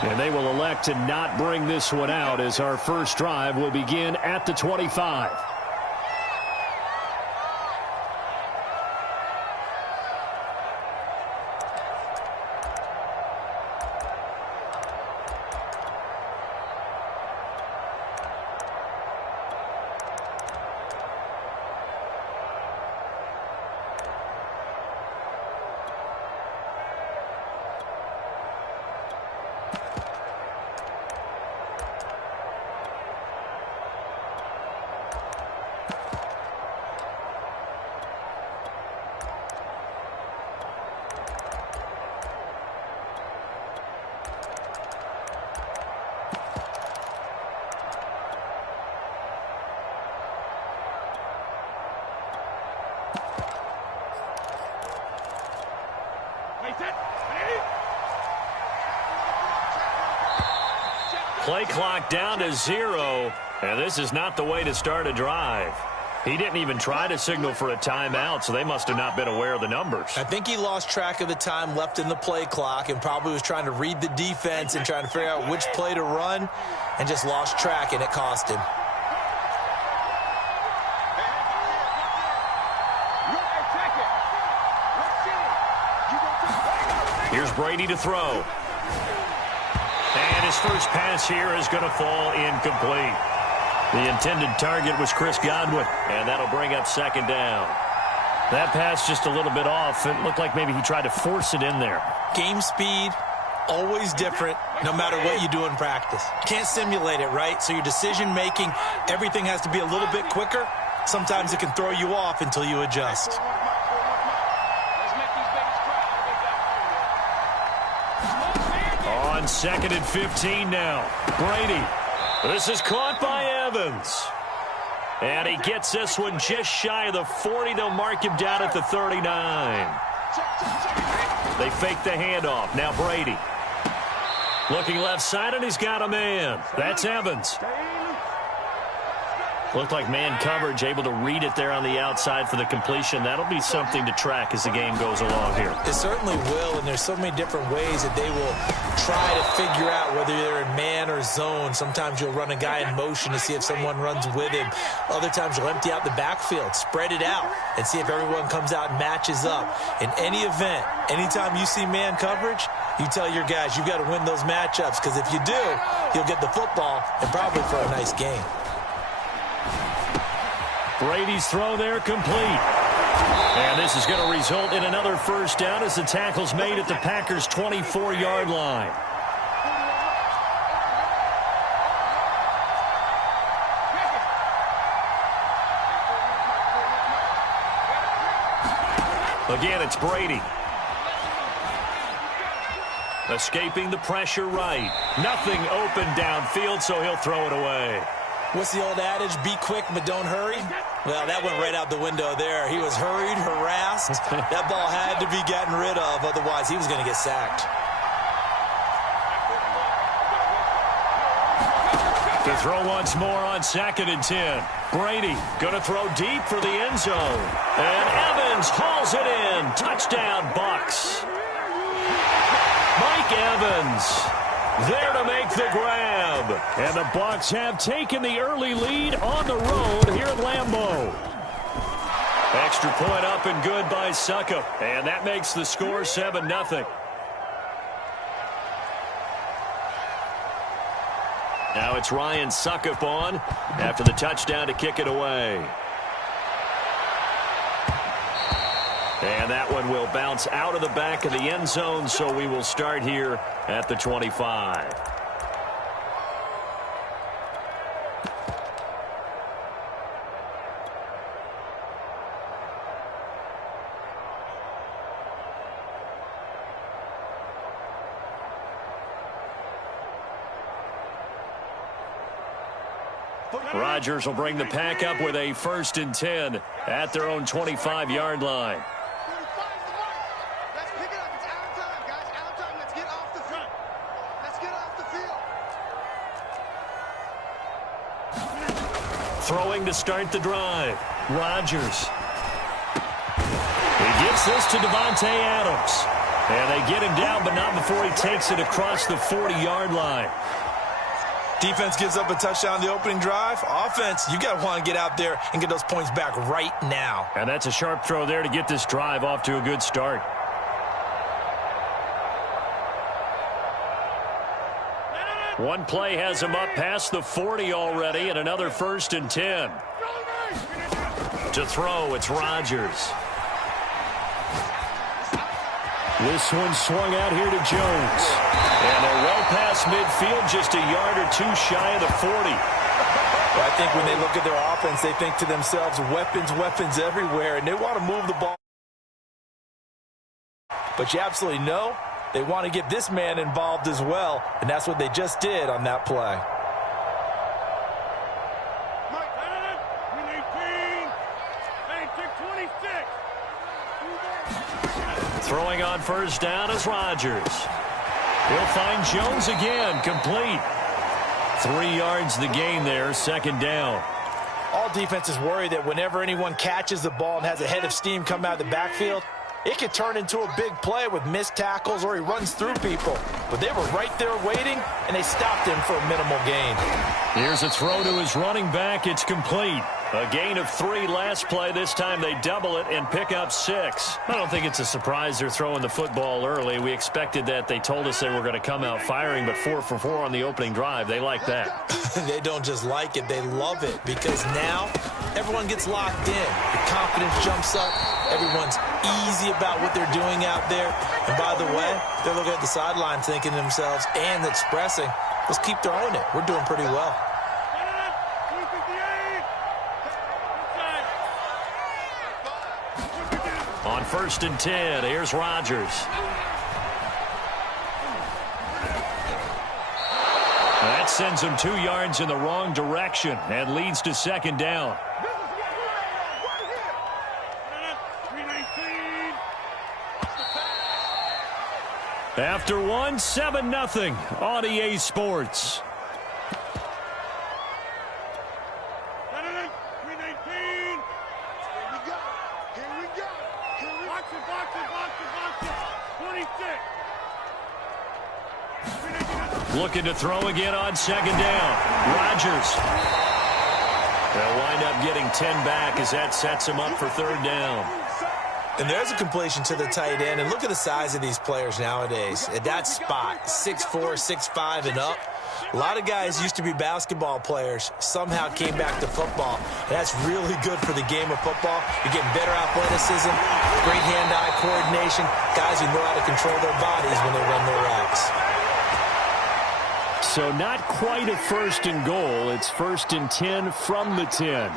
And they will elect to not bring this one out, as our first drive will begin at the 25. Play clock down to 0, and this is not the way to start a drive. He didn't even try to signal for a timeout, so they must have not been aware of the numbers. I think he lost track of the time left in the play clock and probably was trying to read the defense and trying to figure out which play to run and just lost track, and it cost him. Here's Brady to throw. And his first pass here is going to fall incomplete. The intended target was Chris Godwin, and that'll bring up second down. That pass just a little bit off. It looked like maybe he tried to force it in there. Game speed, always different, no matter what you do in practice. Can't simulate it, right? So your decision-making, everything has to be a little bit quicker. Sometimes it can throw you off until you adjust. On 2nd and 15 now. Brady. This is caught by Evans. And he gets this one just shy of the 40. They'll mark him down at the 39. They fake the handoff. Now Brady. Looking left side, and he's got a man. That's Evans. Looked like man coverage, able to read it there on the outside for the completion. That'll be something to track as the game goes along here. It certainly will, and there's so many different ways that they will try to figure out whether they're in man or zone. Sometimes you'll run a guy in motion to see if someone runs with him. Other times you'll empty out the backfield, spread it out, and see if everyone comes out and matches up. In any event, anytime you see man coverage, you tell your guys you've got to win those matchups, because if you do, you'll get the football and probably for a nice game. Brady's throw there complete. And this is going to result in another first down as the tackle's made at the Packers' 24-yard line. Again, it's Brady. Escaping the pressure right. Nothing open downfield, so he'll throw it away. What's the old adage? Be quick, but don't hurry. Well, that went right out the window there. He was hurried, harassed. That ball had to be gotten rid of. Otherwise, he was going to get sacked. To throw once more on 2nd and 10. Brady going to throw deep for the end zone. And Evans hauls it in. Touchdown, Bucs. Mike Evans there to make the grab. And the Bucs have taken the early lead on the road here at Lambeau. Extra point up and good by Succop. And that makes the score 7-0. Now it's Ryan Succop on after the touchdown to kick it away. And that one will bounce out of the back of the end zone, so we will start here at the 25. Rodgers will bring the pack up with a 1st and 10 at their own 25-yard line. Throwing to start the drive. Rodgers. He gets this to Devontae Adams. And they get him down, but not before he takes it across the 40-yard line. Defense gives up a touchdown the opening drive. Offense, you got to want to get out there and get those points back right now. And that's a sharp throw there to get this drive off to a good start. One play has him up past the 40 already, and another 1st and 10. To throw, it's Rodgers. This one swung out here to Jones. And they're well past midfield, just a yard or two shy of the 40. Well, I think when they look at their offense, they think to themselves, weapons, weapons everywhere, and they want to move the ball. But you absolutely know they want to get this man involved as well, and that's what they just did on that play. Throwing on first down is Rodgers. He'll find Jones again, complete. 3 yards the gain there, 2nd down. All defenses worry that whenever anyone catches the ball and has a head of steam come out of the backfield, it could turn into a big play with missed tackles or he runs through people. But they were right there waiting, and they stopped him for a minimal gain. Here's a throw to his running back. It's complete. A gain of 3 last play. This time they double it and pick up 6. I don't think it's a surprise they're throwing the football early. We expected that. They told us they were going to come out firing, but 4 for 4 on the opening drive. They like that. They don't just like it. They love it because now everyone gets locked in. The confidence jumps up. Everyone's easy about what they're doing out there. And by the way, they're looking at the sideline thinking to themselves and expressing, let's keep throwing it. We're doing pretty well. On 1st and 10, here's Rodgers. That sends him 2 yards in the wrong direction and leads to 2nd down. After 1, 7-0 on EA Sports. Looking to throw again on 2nd down. Rodgers. They'll wind up getting 10 back as that sets him up for 3rd down. And there's a completion to the tight end. And look at the size of these players nowadays. At that spot, 6'4", 6'5", and up. A lot of guys used to be basketball players, somehow came back to football. And that's really good for the game of football. You're getting better athleticism, great hand-eye coordination, guys who know how to control their bodies when they run their routes. So not quite a 1st and goal. It's 1st and 10 from the 10.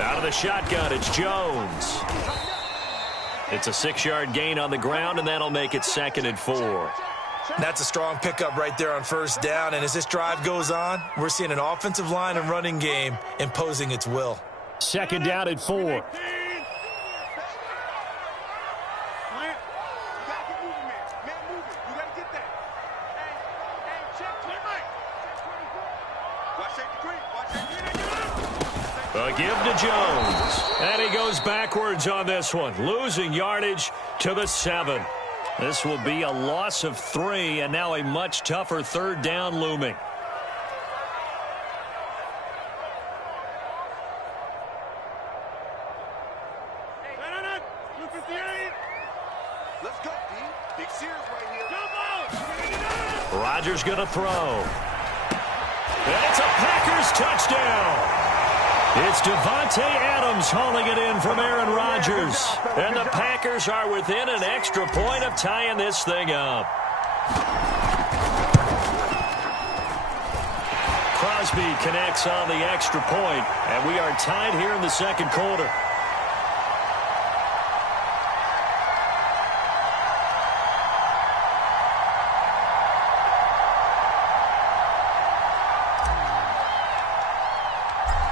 Out of the shotgun, it's Jones. It's a 6-yard gain on the ground, and that'll make it 2nd and 4. That's a strong pickup right there on 1st down. And as this drive goes on, we're seeing an offensive line and running game imposing its will. 2nd down and 4. A give to Jones. And he goes backwards on this one, losing yardage to the 7. This will be a loss of 3, and now a much tougher 3rd down looming. Rodgers going to throw. And it's a Packers touchdown. It's Devontae Adams hauling it in from Aaron Rodgers. And the Packers are within an extra point of tying this thing up. Crosby connects on the extra point, and we are tied here in the 2nd quarter.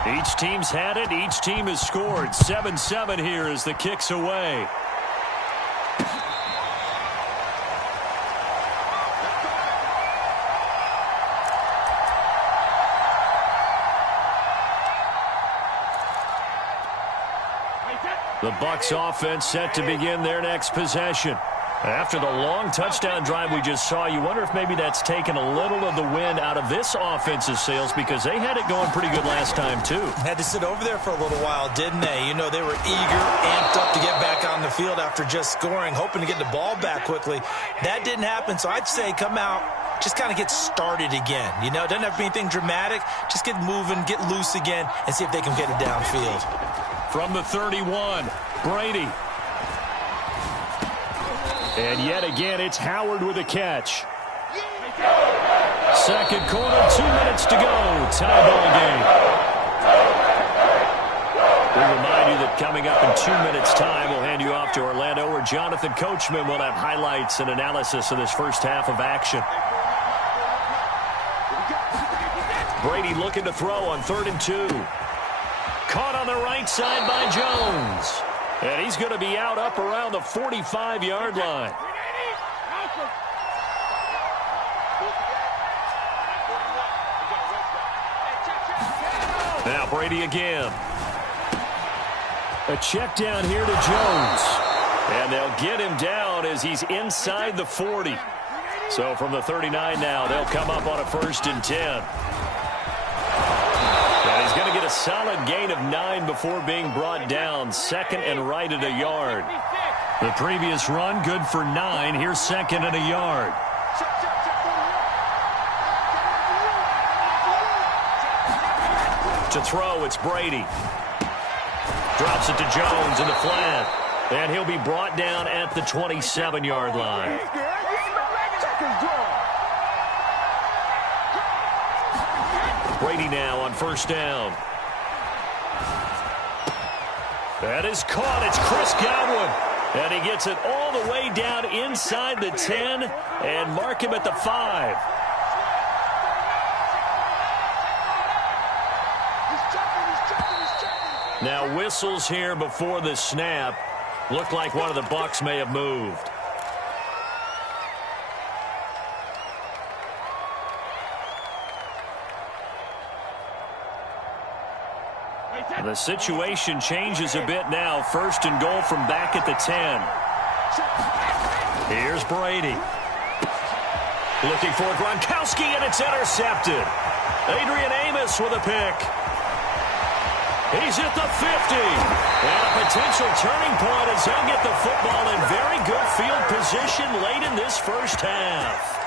Each team's had it. Each team has scored. 7-7 here as the kick's away. The Bucs offense set to begin their next possession. After the long touchdown drive we just saw, you wonder if maybe that's taken a little of the wind out of this offense's sails because they had it going pretty good last time, too. Had to sit over there for a little while, didn't they? You know, they were eager, amped up to get back on the field after just scoring, hoping to get the ball back quickly. That didn't happen, so I'd say come out, just kind of get started again. You know, it doesn't have to be anything dramatic. Just get moving, get loose again, and see if they can get it downfield. From the 31, Brady. And yet again, it's Howard with a catch. 2nd quarter, 2 minutes to go. Tie ball game. We remind you that coming up in 2 minutes' time, we'll hand you off to Orlando, where Jonathan Coachman will have highlights and analysis of this first half of action. Brady looking to throw on 3rd and 2. Caught on the right side by Jones. And he's going to be out up around the 45-yard line. Now Brady again. A check down here to Jones. And they'll get him down as he's inside the 40. So from the 39 now, they'll come up on a 1st and 10. And he's going to get a solid gain of 9 before being brought down. 2nd and right at a yard. The previous run, good for 9. Here's 2nd and a yard. To throw, it's Brady. Drops it to Jones in the flat. And he'll be brought down at the 27-yard line. Brady now on 1st down. That is caught. It's Chris Godwin. And he gets it all the way down inside the 10 and mark him at the 5. Now whistles here before the snap. Looked like one of the Bucs may have moved. The situation changes a bit now. 1st and goal from back at the 10. Here's Brady. Looking for Gronkowski, and it's intercepted. Adrian Amos with a pick. He's at the 50. And a potential turning point as he'll get the football in very good field position late in this first half.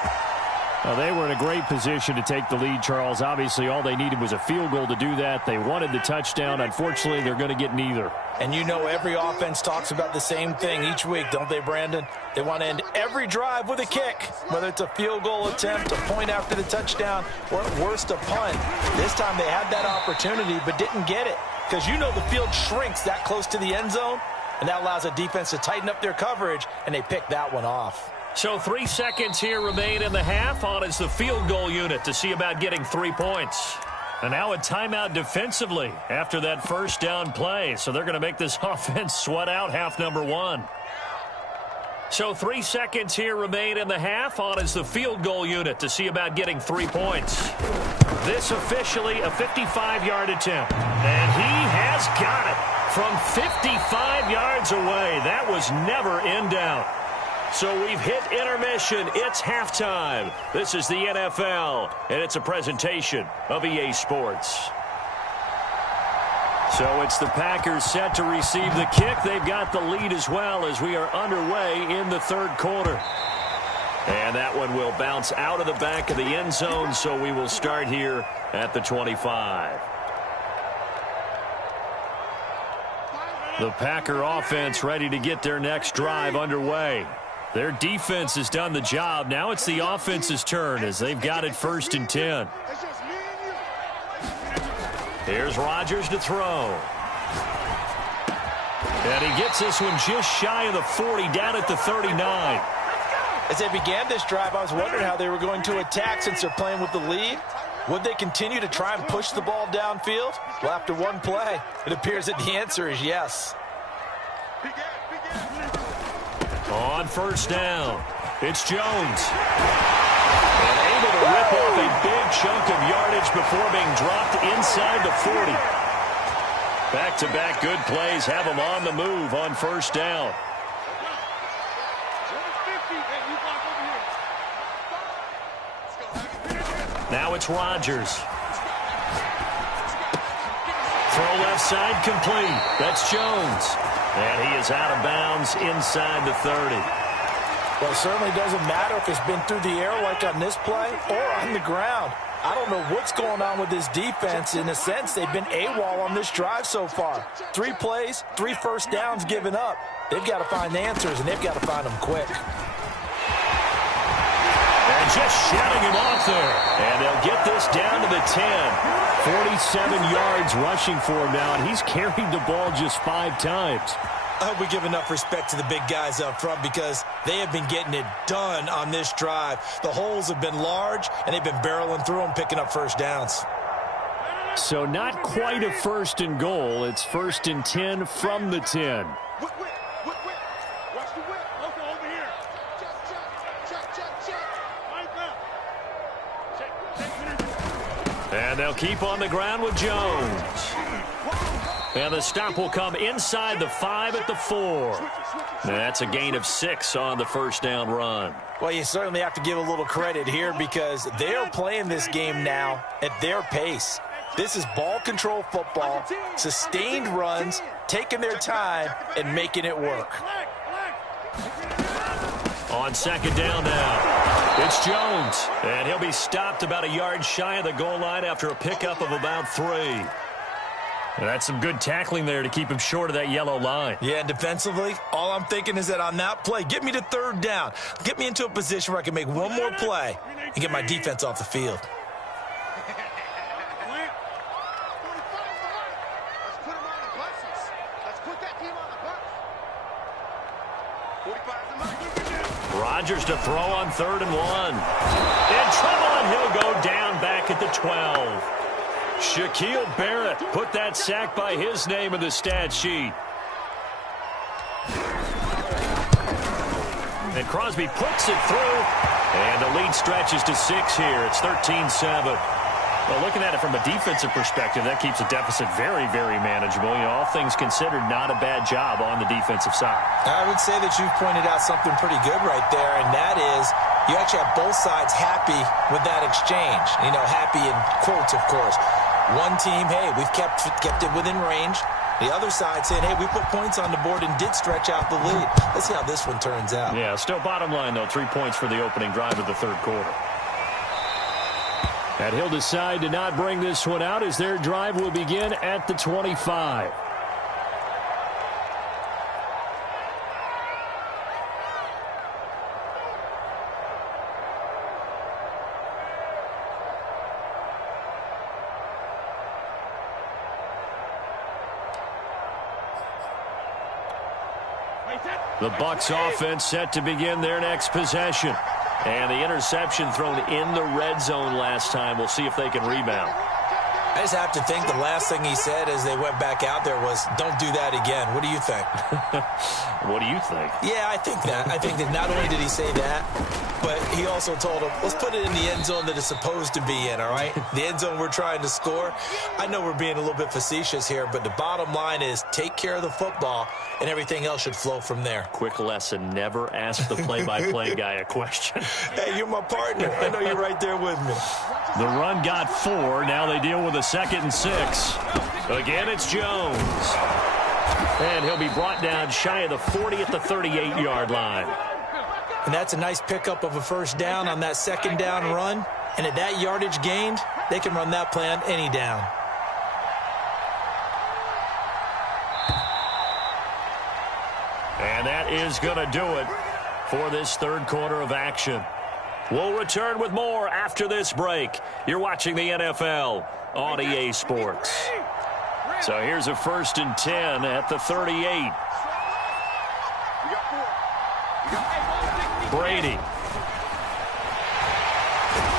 Well, they were in a great position to take the lead, Charles. Obviously, all they needed was a field goal to do that. They wanted the touchdown. Unfortunately, they're going to get neither. And you know every offense talks about the same thing each week, don't they, Brandon? They want to end every drive with a kick, whether it's a field goal attempt, a point after the touchdown, or at worst a punt. This time they had that opportunity but didn't get it because you know the field shrinks that close to the end zone, and that allows a defense to tighten up their coverage, and they picked that one off. So 3 seconds here remain in the half. On is the field goal unit to see about getting 3 points. And now a timeout defensively after that 1st down play. So they're going to make this offense sweat out half number 1. So 3 seconds here remain in the half. On is the field goal unit to see about getting 3 points. This officially a 55-yard attempt. And he has got it from 55 yards away. That was never in doubt. So we've hit intermission. It's halftime. This is the NFL, and it's a presentation of EA Sports. So it's the Packers set to receive the kick. They've got the lead as well as we are underway in the 3rd quarter. And that one will bounce out of the back of the end zone, so we will start here at the 25. The Packer offense ready to get their next drive underway. Their defense has done the job. Now it's the offense's turn as they've got it 1st and 10. Here's Rodgers to throw. And he gets this one just shy of the 40, down at the 39. As they began this drive, I was wondering how they were going to attack since they're playing with the lead. Would they continue to try and push the ball downfield? Well, after one play, it appears that the answer is yes. On 1st down, it's Jones. And able to rip off a big chunk of yardage before being dropped inside the 40. Back-to-back good plays have him on the move on 1st down. Now it's Rodgers. Throw left side complete. That's Jones. And he is out of bounds inside the 30. Well, it certainly doesn't matter if it's been through the air like on this play or on the ground. I don't know what's going on with this defense. In a sense, they've been AWOL on this drive so far. 3 plays, 3 first downs given up. They've got to find answers, and they've got to find them quick. And just shutting him off there. And they'll get this down to the 10. 47 yards rushing for him now, and he's carried the ball just 5 times. I hope we give enough respect to the big guys up front because they have been getting it done on this drive. The holes have been large, and they've been barreling through them, picking up first downs. So not quite a 1st and goal. It's 1st and 10 from the 10. And they'll keep on the ground with Jones. And the stop will come inside the 5 at the 4. That's a gain of 6 on the first down run. Well, you certainly have to give a little credit here because they're playing this game now at their pace. This is ball control football, sustained runs, taking their time, and making it work. On second down now, it's Jones. And he'll be stopped about a yard shy of the goal line after a pickup of about 3. And that's some good tackling there to keep him short of that yellow line. Yeah, and defensively, all I'm thinking is that on that play, get me to third down. Get me into a position where I can make one more play and get my defense off the field. Rodgers to throw on 3rd and 1. In trouble, and he'll go down back at the 12. Shaquille Barrett put that sack by his name in the stat sheet. And Crosby puts it through. And the lead stretches to 6 here. It's 13-7. Well, looking at it from a defensive perspective, that keeps the deficit very, very manageable. You know, all things considered, not a bad job on the defensive side. I would say that you've pointed out something pretty good right there, and that is you actually have both sides happy with that exchange. You know, happy in quotes, of course. One team, hey, we've kept it within range. The other side saying, hey, we put points on the board and did stretch out the lead. Let's see how this one turns out. Yeah, still bottom line, though, 3 points for the opening drive of the third quarter. And he'll decide to not bring this one out as their drive will begin at the 25. The Bucs offense set to begin their next possession. And the interception thrown in the red zone last time. We'll see if they can rebound. I just have to think the last thing he said as they went back out there was, don't do that again. What do you think? What do you think? Yeah, I think that. I think that not only did he say that, but he also told him, let's put it in the end zone that it's supposed to be in, all right? The end zone we're trying to score. I know we're being a little bit facetious here, but the bottom line is take care of the football, and everything else should flow from there. Quick lesson, never ask the play-by-play guy a question. Hey, you're my partner. I know you're right there with me. The run got 4. Now they deal with a 2nd and 6. Again, it's Jones. And he'll be brought down shy of the 40 at the 38-yard line. And that's a nice pickup of a first down on that second down run. And at that yardage gained, they can run that play on any down. And that is going to do it for this third quarter of action. We'll return with more after this break. You're watching the NFL on EA Sports. So here's a 1st and 10 at the 38. Brady.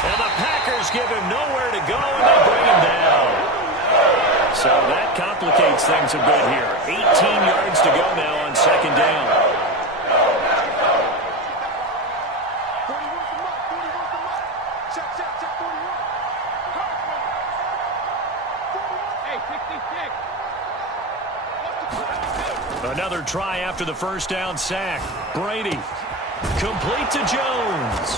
And the Packers give him nowhere to go, and they bring him down. So that complicates things a bit here. 18 yards to go now on second down. Another try after the first down sack. Brady complete to Jones.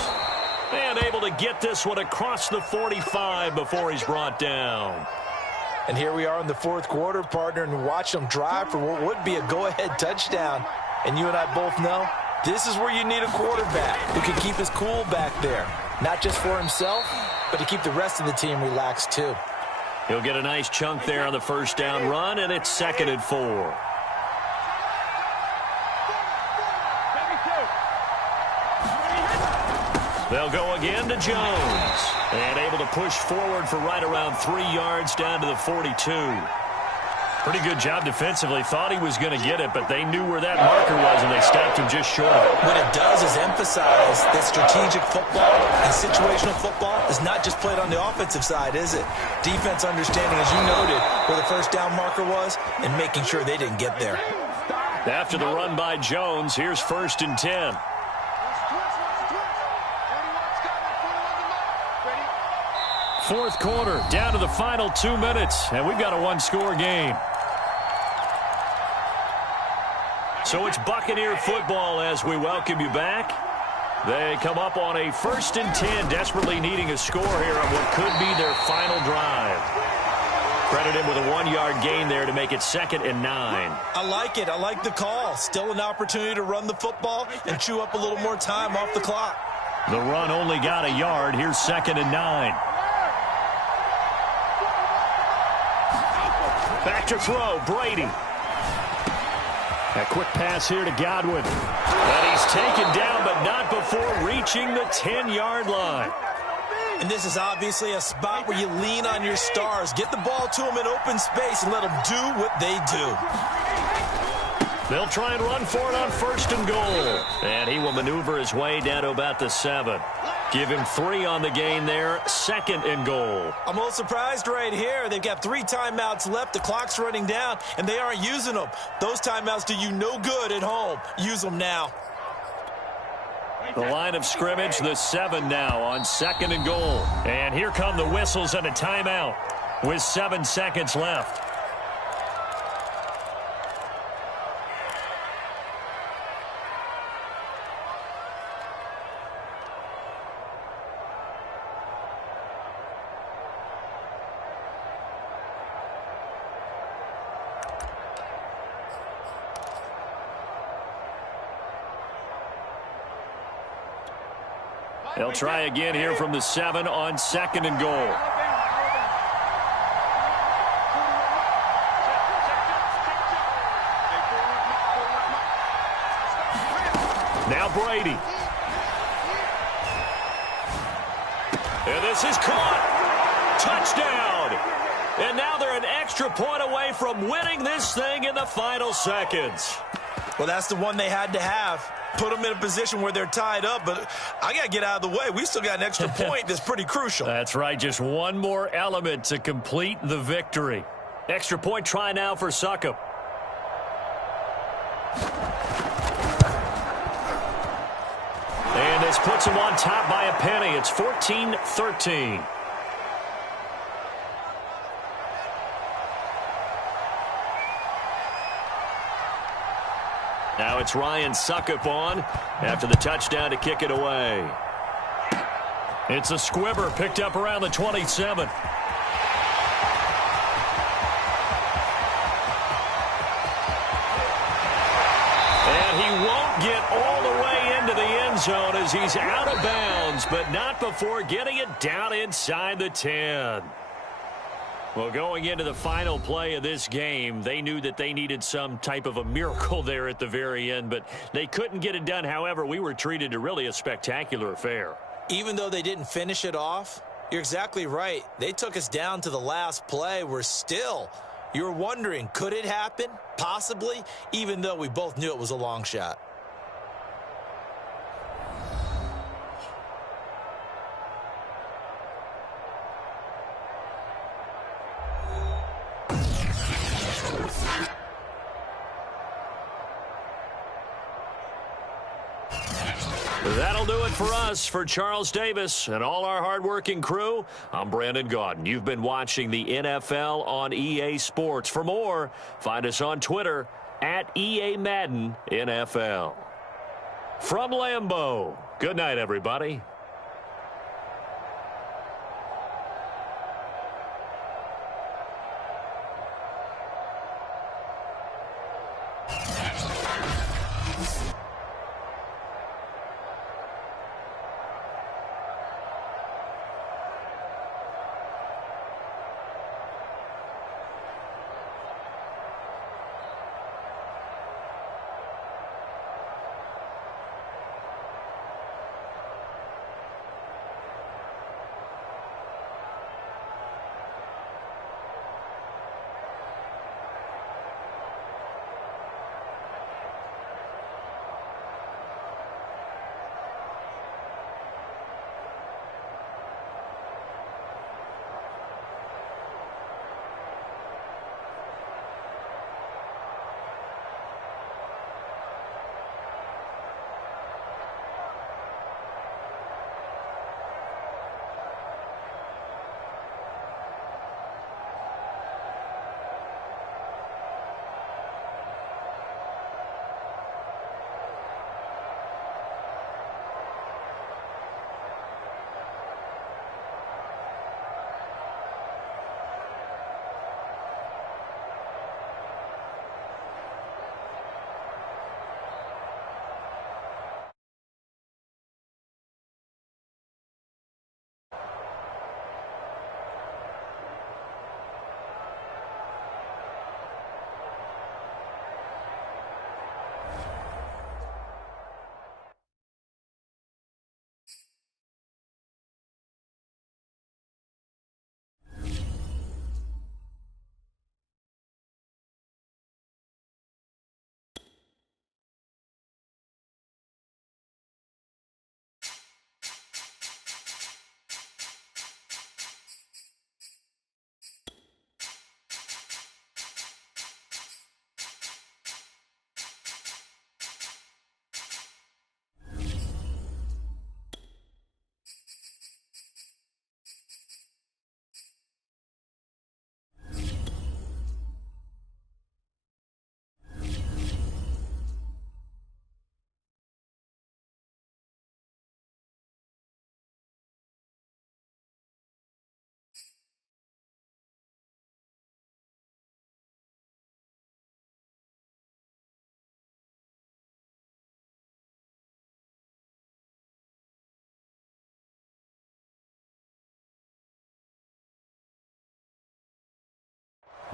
And able to get this one across the 45 before he's brought down. And here we are in the fourth quarter, partner, and watch them drive for what would be a go-ahead touchdown. And you and I both know this is where you need a quarterback who can keep his cool back there. Not just for himself, but to keep the rest of the team relaxed too. He'll get a nice chunk there on the first down run, and it's 2nd and 4. They'll go again to Jones. And able to push forward for right around 3 yards down to the 42. Pretty good job defensively. Thought he was going to get it, but they knew where that marker was, and they stopped him just short of it. What it does is emphasize that strategic football and situational football is not just played on the offensive side, is it? Defense understanding, as you noted, where the first down marker was and making sure they didn't get there. After the run by Jones, here's 1st and 10. fourth quarter, down to the final 2 minutes, and we've got a one-score game. So it's Buccaneer football as we welcome you back. They come up on a 1st and 10, desperately needing a score here on what could be their final drive. Credit him with a 1-yard gain there to make it 2nd and 9. I like it. I like the call. Still an opportunity to run the football and chew up a little more time off the clock. The run only got a yard. Here's 2nd and 9. Back to throw, Brady. A quick pass here to Godwin. And he's taken down, but not before reaching the 10-yard line. And this is obviously a spot where you lean on your stars. Get the ball to them in open space and let them do what they do. They'll try and run for it on 1st and goal. And he will maneuver his way down to about the 7. Give him 3 on the gain there. 2nd and goal. I'm a little surprised right here. They've got 3 timeouts left. The clock's running down, and they aren't using them. Those timeouts do you no good at home. Use them now. The line of scrimmage, the 7 now on 2nd and goal. And here come the whistles and a timeout with 7 seconds left. They'll try again here from the 7 on 2nd and goal. Now Brady. And this is caught. Touchdown. And now they're an extra point away from winning this thing in the final seconds. Well, that's the one they had to have. Put them in a position where they're tied up, but I got to get out of the way. We still got an extra point that's pretty crucial. That's right. Just one more element to complete the victory. Extra point try now for Succop. And this puts him on top by a penny. It's 14-13. Now it's Ryan Succop on after the touchdown to kick it away. It's a squibber picked up around the 27. And he won't get all the way into the end zone as he's out of bounds, but not before getting it down inside the 10. Well, going into the final play of this game, they knew that they needed some type of a miracle there at the very end, but they couldn't get it done. However, we were treated to really a spectacular affair. Even though they didn't finish it off, you're exactly right. They took us down to the last play. You were wondering, could it happen? Possibly, even though we both knew it was a long shot. That'll do it for us. For Charles Davis and all our hardworking crew, I'm Brandon Gaudin. You've been watching the NFL on EA Sports. For more, find us on Twitter at EA Madden NFL. From Lambeau, good night, everybody.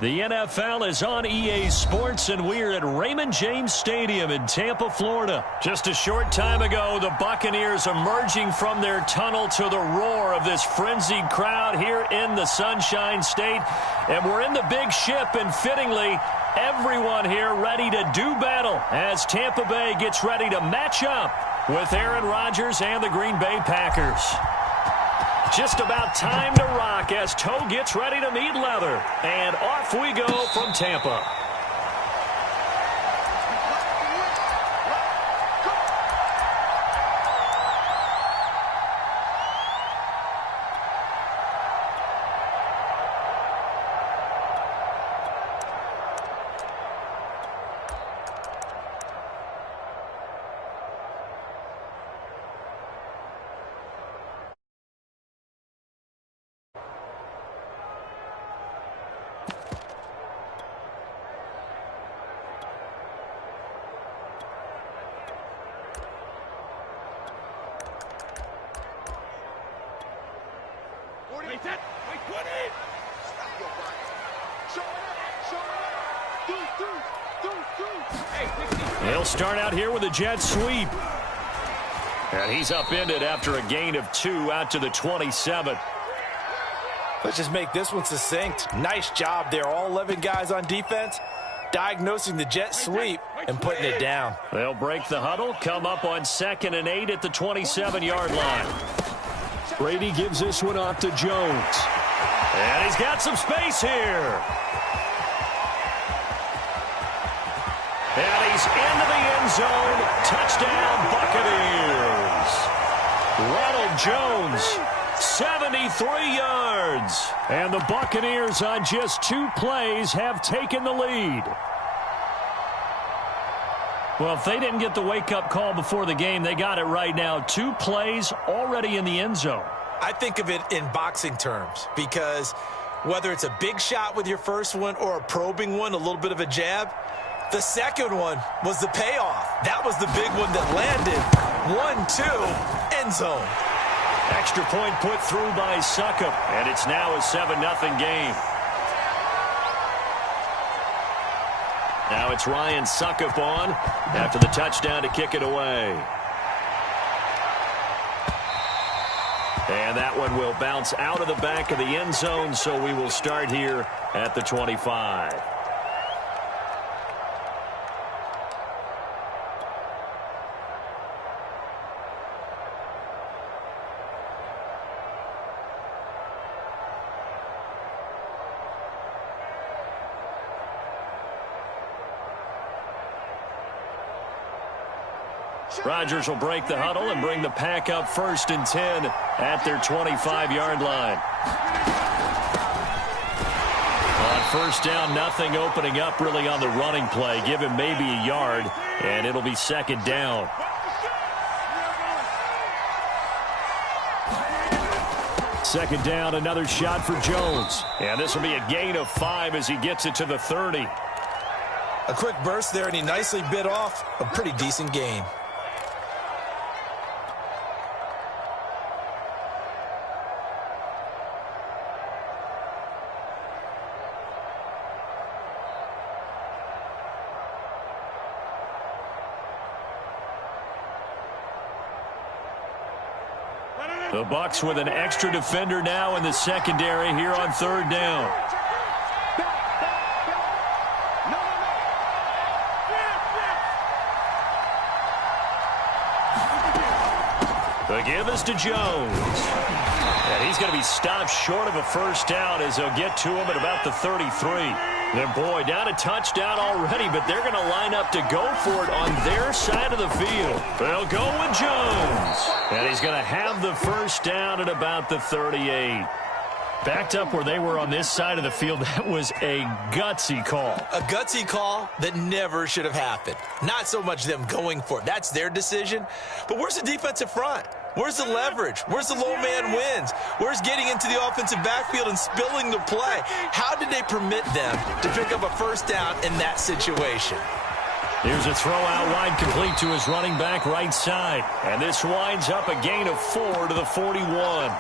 The NFL is on EA Sports, and we're at Raymond James Stadium in Tampa, Florida. Just a short time ago, the Buccaneers emerging from their tunnel to the roar of this frenzied crowd here in the Sunshine State. And we're in the big ship, and fittingly, everyone here ready to do battle as Tampa Bay gets ready to match up with Aaron Rodgers and the Green Bay Packers. Just about time to rock as toe gets ready to meet leather. And off we go from Tampa. They'll start out here with a jet sweep. And he's upended after a gain of 2 out to the 27. Let's just make this one succinct. Nice job there. All 11 guys on defense diagnosing the jet sweep and putting it down. They'll break the huddle, come up on 2nd and 8 at the 27-yard line. Brady gives this one off to Jones. And he's got some space here. And he's into the end zone. Touchdown, Buccaneers. Ronald Jones, 73 yards. And the Buccaneers on just 2 plays have taken the lead. Well, if they didn't get the wake-up call before the game, they got it right now. 2 plays already in the end zone. I think of it in boxing terms because whether it's a big shot with your first one or a probing one, a little bit of a jab, the second one was the payoff. That was the big one that landed. 1-2, end zone. Extra point put through by Succop, and it's now a 7-0 game. Now it's Ryan Succop on after the touchdown to kick it away. And that one will bounce out of the back of the end zone, so we will start here at the 25. Rodgers will break the huddle and bring the pack up 1st and 10 at their 25-yard line. On 1st down, nothing opening up really on the running play. Give him maybe a yard, and it'll be 2nd down. Second down, another shot for Jones. And this will be a gain of 5 as he gets it to the 30. A quick burst there, and he nicely bit off a pretty decent gain. The Bucs with an extra defender now in the secondary here on 3rd down. The give is to Jones. And he's going to be stopped short of a 1st down as they'll get to him at about the 33. Then, boy, down a touchdown already, but they're going to line up to go for it on their side of the field. They'll go with Jones. And he's going to have the 1st down at about the 38. Backed up where they were on this side of the field, that was a gutsy call. A gutsy call that never should have happened. Not so much them going for it. That's their decision. But where's the defensive front? Where's the leverage? Where's the low man wins? Where's getting into the offensive backfield and spilling the play? How did they permit them to pick up a 1st down in that situation? Here's a throw out wide, complete to his running back right side. And this winds up a gain of 4 to the 41.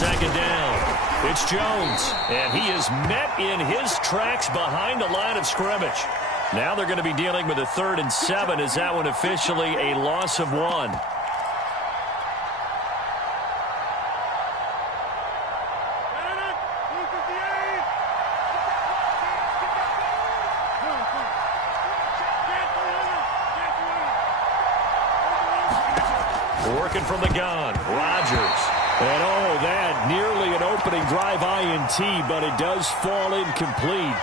second down. It's Jones, and he is met in his tracks behind the line of scrimmage. Now they're going to be dealing with a 3rd and 7 as that one officially a loss of 1. Working from the gun, Rodgers. And that nearly an opening drive INT, but it does fall incomplete.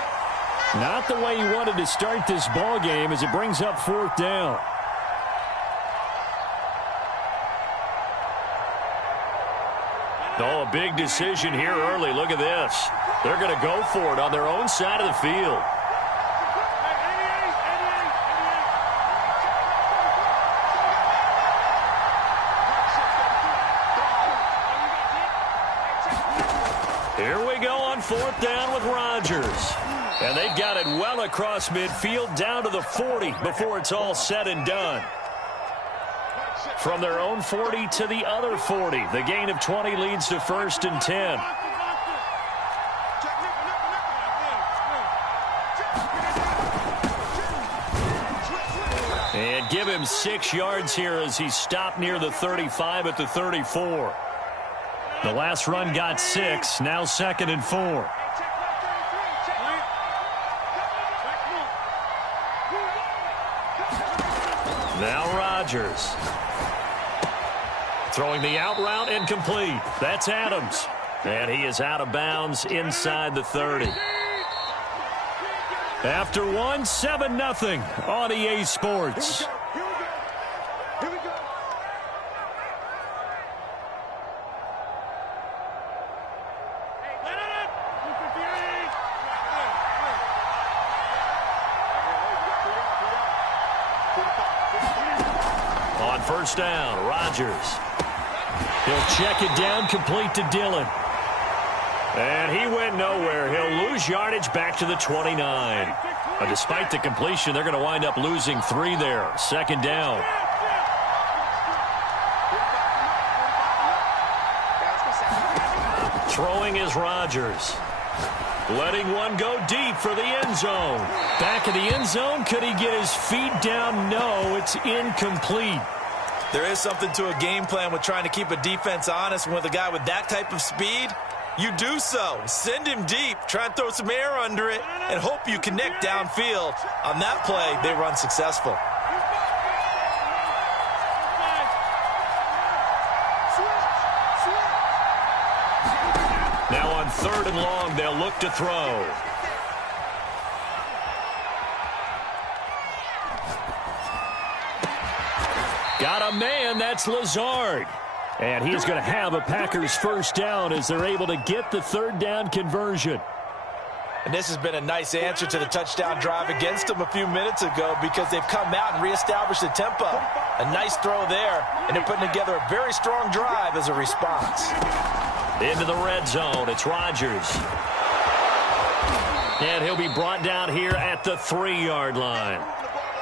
Not the way he wanted to start this ball game as it brings up 4th down. A big decision here early. Look at this. They're going to go for it on their own side of the field. Here we go on 4th down with Rodgers. And they've got it well across midfield down to the 40 before it's all said and done. From their own 40 to the other 40. The gain of 20 leads to 1st and 10. And give him 6 yards here as he stopped near the 35 at the 34. The last run got 6. Now 2nd and 4. Now Rodgers. Throwing the out route incomplete. That's Adams. And he is out of bounds inside the 30. After 1, 7-0 on EA Sports. On 1st down, Rodgers. He'll check it down, complete to Dillon. And he went nowhere. He'll lose yardage back to the 29. But despite the completion, they're going to wind up losing 3 there. 2nd down. Throwing is Rodgers. Letting one go deep for the end zone. Back of the end zone. Could he get his feet down? No, it's incomplete. There is something to a game plan with trying to keep a defense honest. With a guy with that type of speed, you do so. Send him deep. Try and throw some air under it and hope you connect downfield. On that play, they run successful. Now on 3rd and long, they'll look to throw. Got a man, that's Lazard. And he's going to have a Packers 1st down as they're able to get the 3rd down conversion. And this has been a nice answer to the touchdown drive against them a few minutes ago because they've come out and reestablished the tempo. A nice throw there, and they're putting together a very strong drive as a response. Into the red zone, it's Rodgers. And he'll be brought down here at the 3-yard line.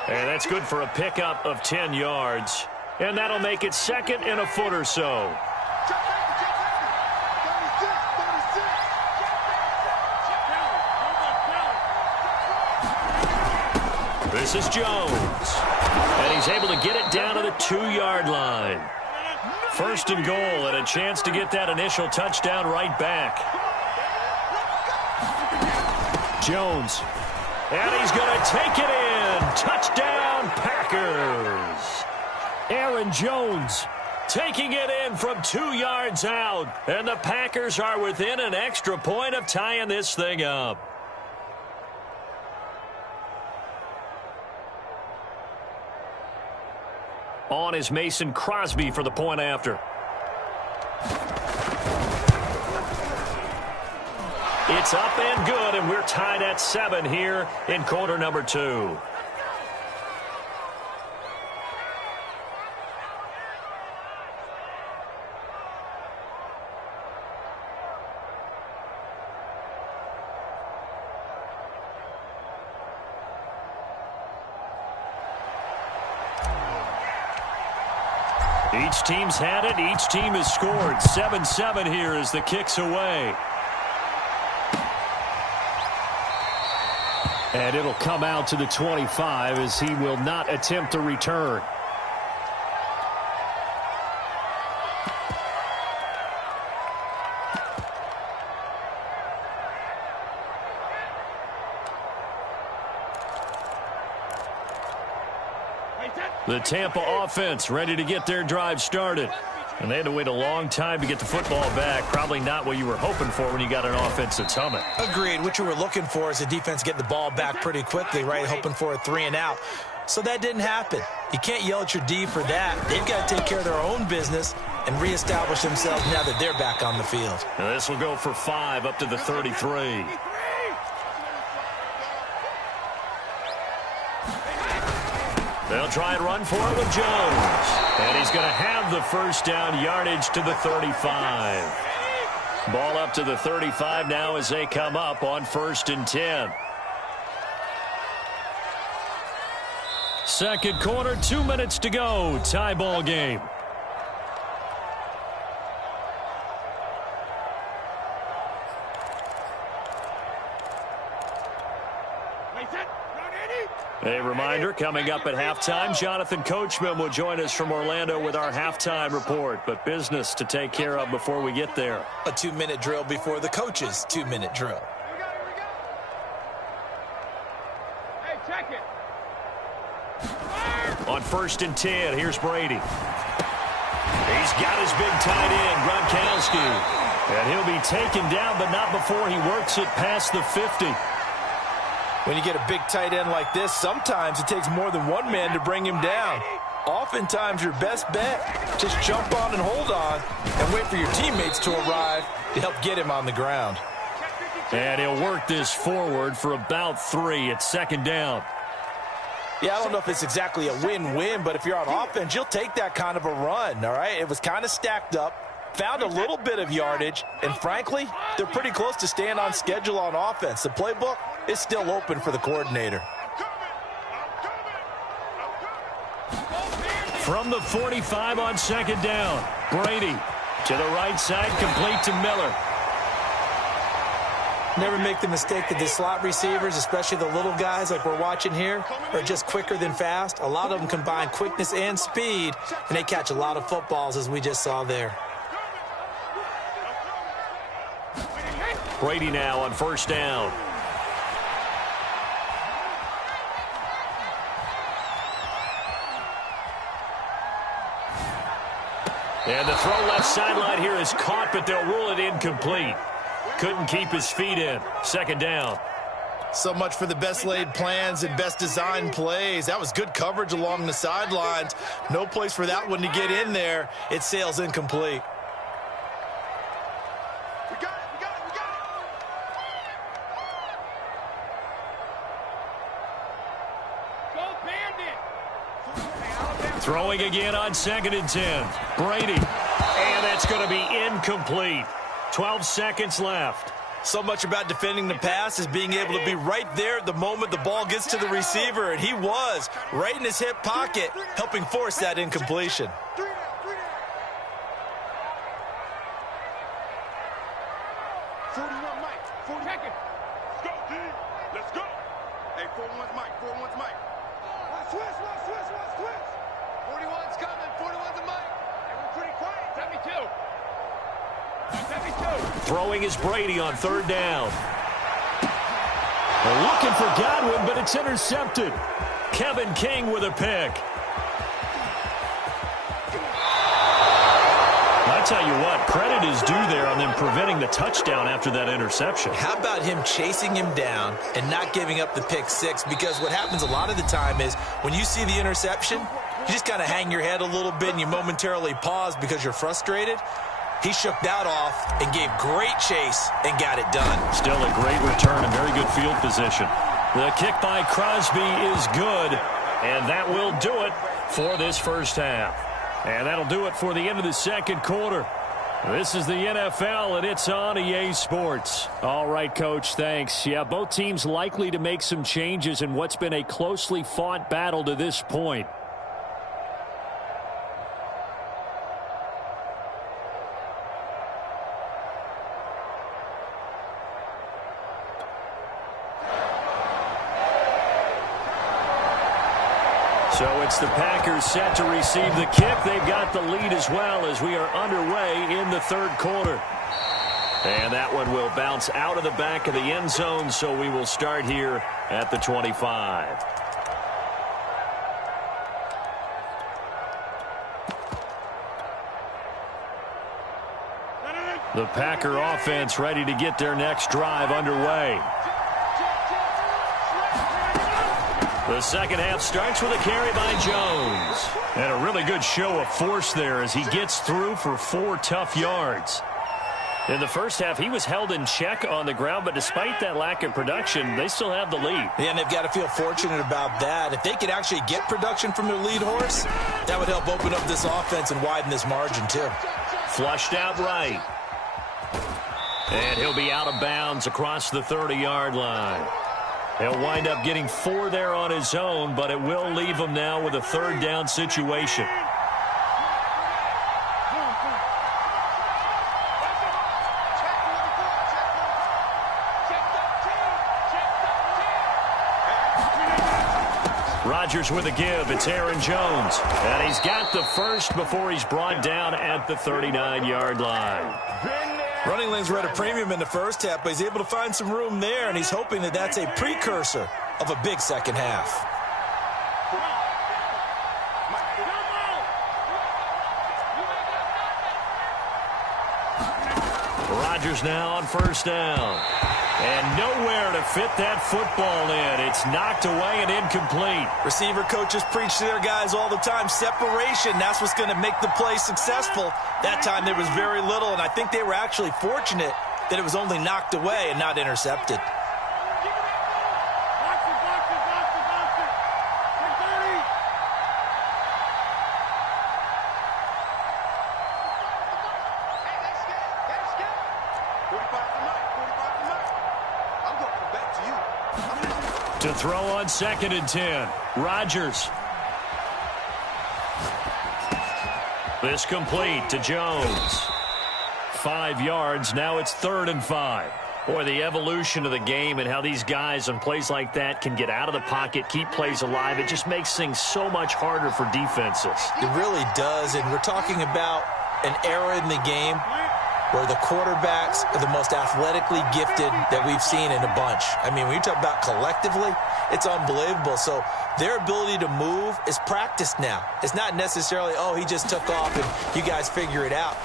And that's good for a pickup of 10 yards. And that'll make it 2nd and a foot or so. This is Jones. And he's able to get it down to the 2-yard line. 1st and goal and a chance to get that initial touchdown right back. Jones. And he's going to take it in. Touchdown, Packers. Aaron Jones taking it in from 2 yards out. And the Packers are within an extra point of tying this thing up. On is Mason Crosby for the point after. It's up and good, and we're tied at 7 here in quarter number 2. Each team's had it. Each team has scored. 7-7 here as the kick's away. And it'll come out to the 25 as he will not attempt a return. The Tampa offense ready to get their drive started. And they had to wait a long time to get the football back. Probably not what you were hoping for when you got an offense that's humming. Agreed. What you were looking for is the defense getting the ball back pretty quickly, right? Hoping for a 3-and-out. So that didn't happen. You can't yell at your D for that. They've got to take care of their own business and reestablish themselves now that they're back on the field. Now this will go for 5 up to the 33. They'll try and run for it with Jones. And he's going to have the first down yardage to the 35. Ball up to the 35 now as they come up on 1st and 10. Second quarter, 2 minutes to go. Tie ball game. A reminder, coming up at halftime, Jonathan Coachman will join us from Orlando with our halftime report. But business to take care of before we get there. A 2-minute drill before the coach's 2-minute drill. Hey, check it. On 1st and 10, here's Brady. He's got his big tight end, Gronkowski. And he'll be taken down, but not before he works it past the 50. When you get a big tight end like this, sometimes it takes more than one man to bring him down. Oftentimes, your best bet, just jump on and hold on and wait for your teammates to arrive to help get him on the ground. And he'll work this forward for about 3 at 2nd down. Yeah, I don't know if it's exactly a win-win, but if you're on offense, you'll take that kind of a run, all right? It was kind of stacked up, found a little bit of yardage, and frankly, they're pretty close to staying on schedule on offense. The playbook is still open for the coordinator. From the 45 on 2nd down, Brady to the right side, complete to Miller. Never make the mistake that the slot receivers, especially the little guys like we're watching here, are just quicker than fast. A lot of them combine quickness and speed, and they catch a lot of footballs, as we just saw there. Brady now on 1st down. And the throw left sideline here is caught, but they'll rule it incomplete. Couldn't keep his feet in. 2nd down. So much for the best laid plans and best designed plays. That was good coverage along the sidelines. No place for that one to get in there. It sails incomplete. We got it, we got it, we got it. Go Bandit. Throwing again on 2nd and 10. Brady. And that's going to be incomplete. 12 seconds left. So much about defending the pass is being able to be right there at the moment the ball gets to the receiver, and he was right in his hip pocket, helping force that incompletion. 41 Mike, 40 seconds. Let's go, D. Let's go. Hey, 41's Mike, 41's Mike. Switch. 41's coming, 41's a Mike. Hey, we're pretty quiet. 72. 72. Throwing is Brady on 3rd down. They're looking for Godwin, but it's intercepted. Kevin King with a pick. I tell you what, credit is due there on them preventing the touchdown after that interception. How about him chasing him down and not giving up the pick 6? Because what happens a lot of the time is when you see the interception, you just kind of hang your head a little bit and you momentarily pause because you're frustrated. He shook that off and gave great chase and got it done. Still a great return and very good field position. The kick by Crosby is good, and that will do it for this first half. And that'll do it for the end of the second quarter. This is the NFL, and it's on EA Sports. All right, Coach, thanks. Yeah, both teams likely to make some changes in what's been a closely fought battle to this point. So it's the Packers set to receive the kick. They've got the lead as well as we are underway in the third quarter. And that one will bounce out of the back of the end zone, so we will start here at the 25. The Packer offense ready to get their next drive underway. The second half starts with a carry by Jones. And a really good show of force there as he gets through for 4 tough yards. In the first half, he was held in check on the ground, but despite that lack of production, they still have the lead. Yeah, and they've got to feel fortunate about that. If they could actually get production from their lead horse, that would help open up this offense and widen this margin, too. Flushed out right. And he'll be out of bounds across the 30-yard line. He'll wind up getting 4 there on his own, but it will leave him now with a third down situation. Rodgers with a give. It's Aaron Jones. And he's got the first before he's brought down at the 39-yard line. Running lanes were at a premium in the first half, but he's able to find some room there, and he's hoping that that's a precursor of a big second half. Rodgers now on first down. And nowhere to fit that football in. It's knocked away and incomplete. Receiver coaches preach to their guys all the time. Separation, that's what's going to make the play successful. That time there was very little, and I think they were actually fortunate that it was only knocked away and not intercepted. To throw on 2nd and 10. Rodgers. This complete to Jones. 5 yards. Now it's 3rd and 5. Boy, the evolution of the game and how these guys on plays like that can get out of the pocket, keep plays alive, it just makes things so much harder for defenses. It really does, and we're talking about an era in the game where the quarterbacks are the most athletically gifted that we've seen in a bunch. I mean, when you talk about collectively, it's unbelievable. So their ability to move is practiced now. It's not necessarily, oh, he just took off and you guys figure it out.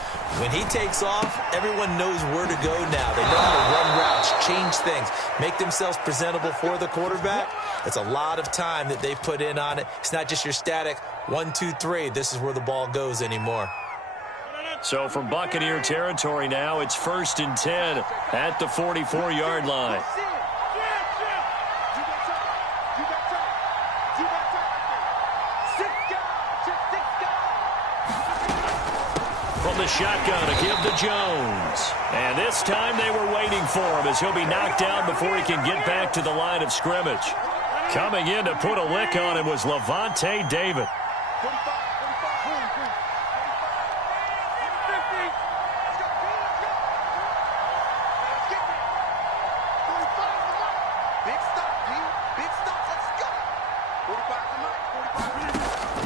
When he takes off, everyone knows where to go now. They know how to run routes, change things, make themselves presentable for the quarterback. It's a lot of time that they put in on it. It's not just your static 1, 2, 3. This is where the ball goes anymore. So from Buccaneer territory now, it's 1st and 10 at the 44-yard line. From the shotgun, a give to Jones. And this time they were waiting for him as he'll be knocked down before he can get back to the line of scrimmage. Coming in to put a lick on him was Levante David.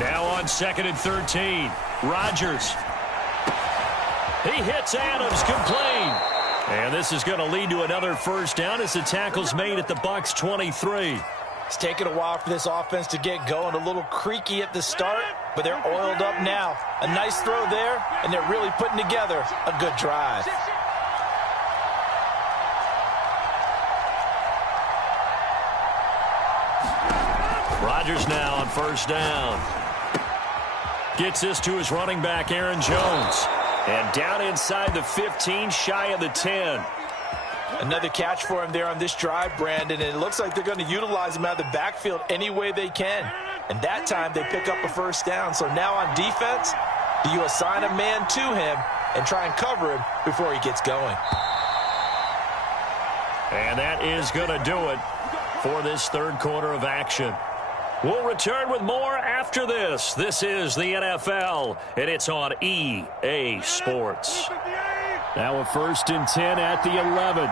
Now on 2nd and 13. Rodgers. He hits Adams, complete. And this is going to lead to another first down as the tackle's made at the Bucs 23. It's taken a while for this offense to get going. A little creaky at the start, but they're oiled up now. A nice throw there, and they're really putting together a good drive. Rodgers now on first down. Gets this to his running back, Aaron Jones. And down inside the 15, shy of the 10. Another catch for him there on this drive, Brandon, and it looks like they're going to utilize him out of the backfield any way they can. And that time they pick up a first down. So now on defense, do you assign a man to him and try and cover him before he gets going? And that is going to do it for this third quarter of action. We'll return with more after this. This is the NFL, and it's on EA Sports. Now a 1st and 10 at the 11.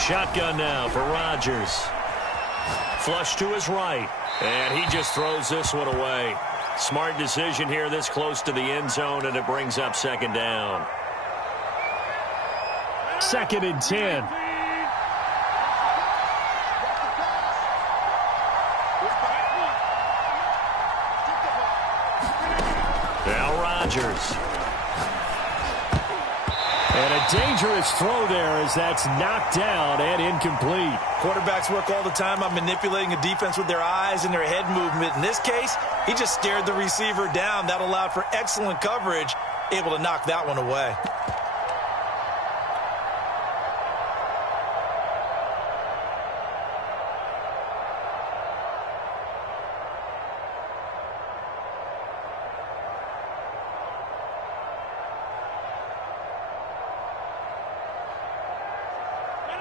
Shotgun now for Rodgers. Flush to his right. And he just throws this one away. Smart decision here this close to the end zone, and it brings up second down. 2nd and 10. Now Rodgers. And a dangerous throw there as that's knocked down and incomplete. Quarterbacks work all the time on manipulating a defense with their eyes and their head movement. In this case, he just stared the receiver down. That allowed for excellent coverage, able to knock that one away.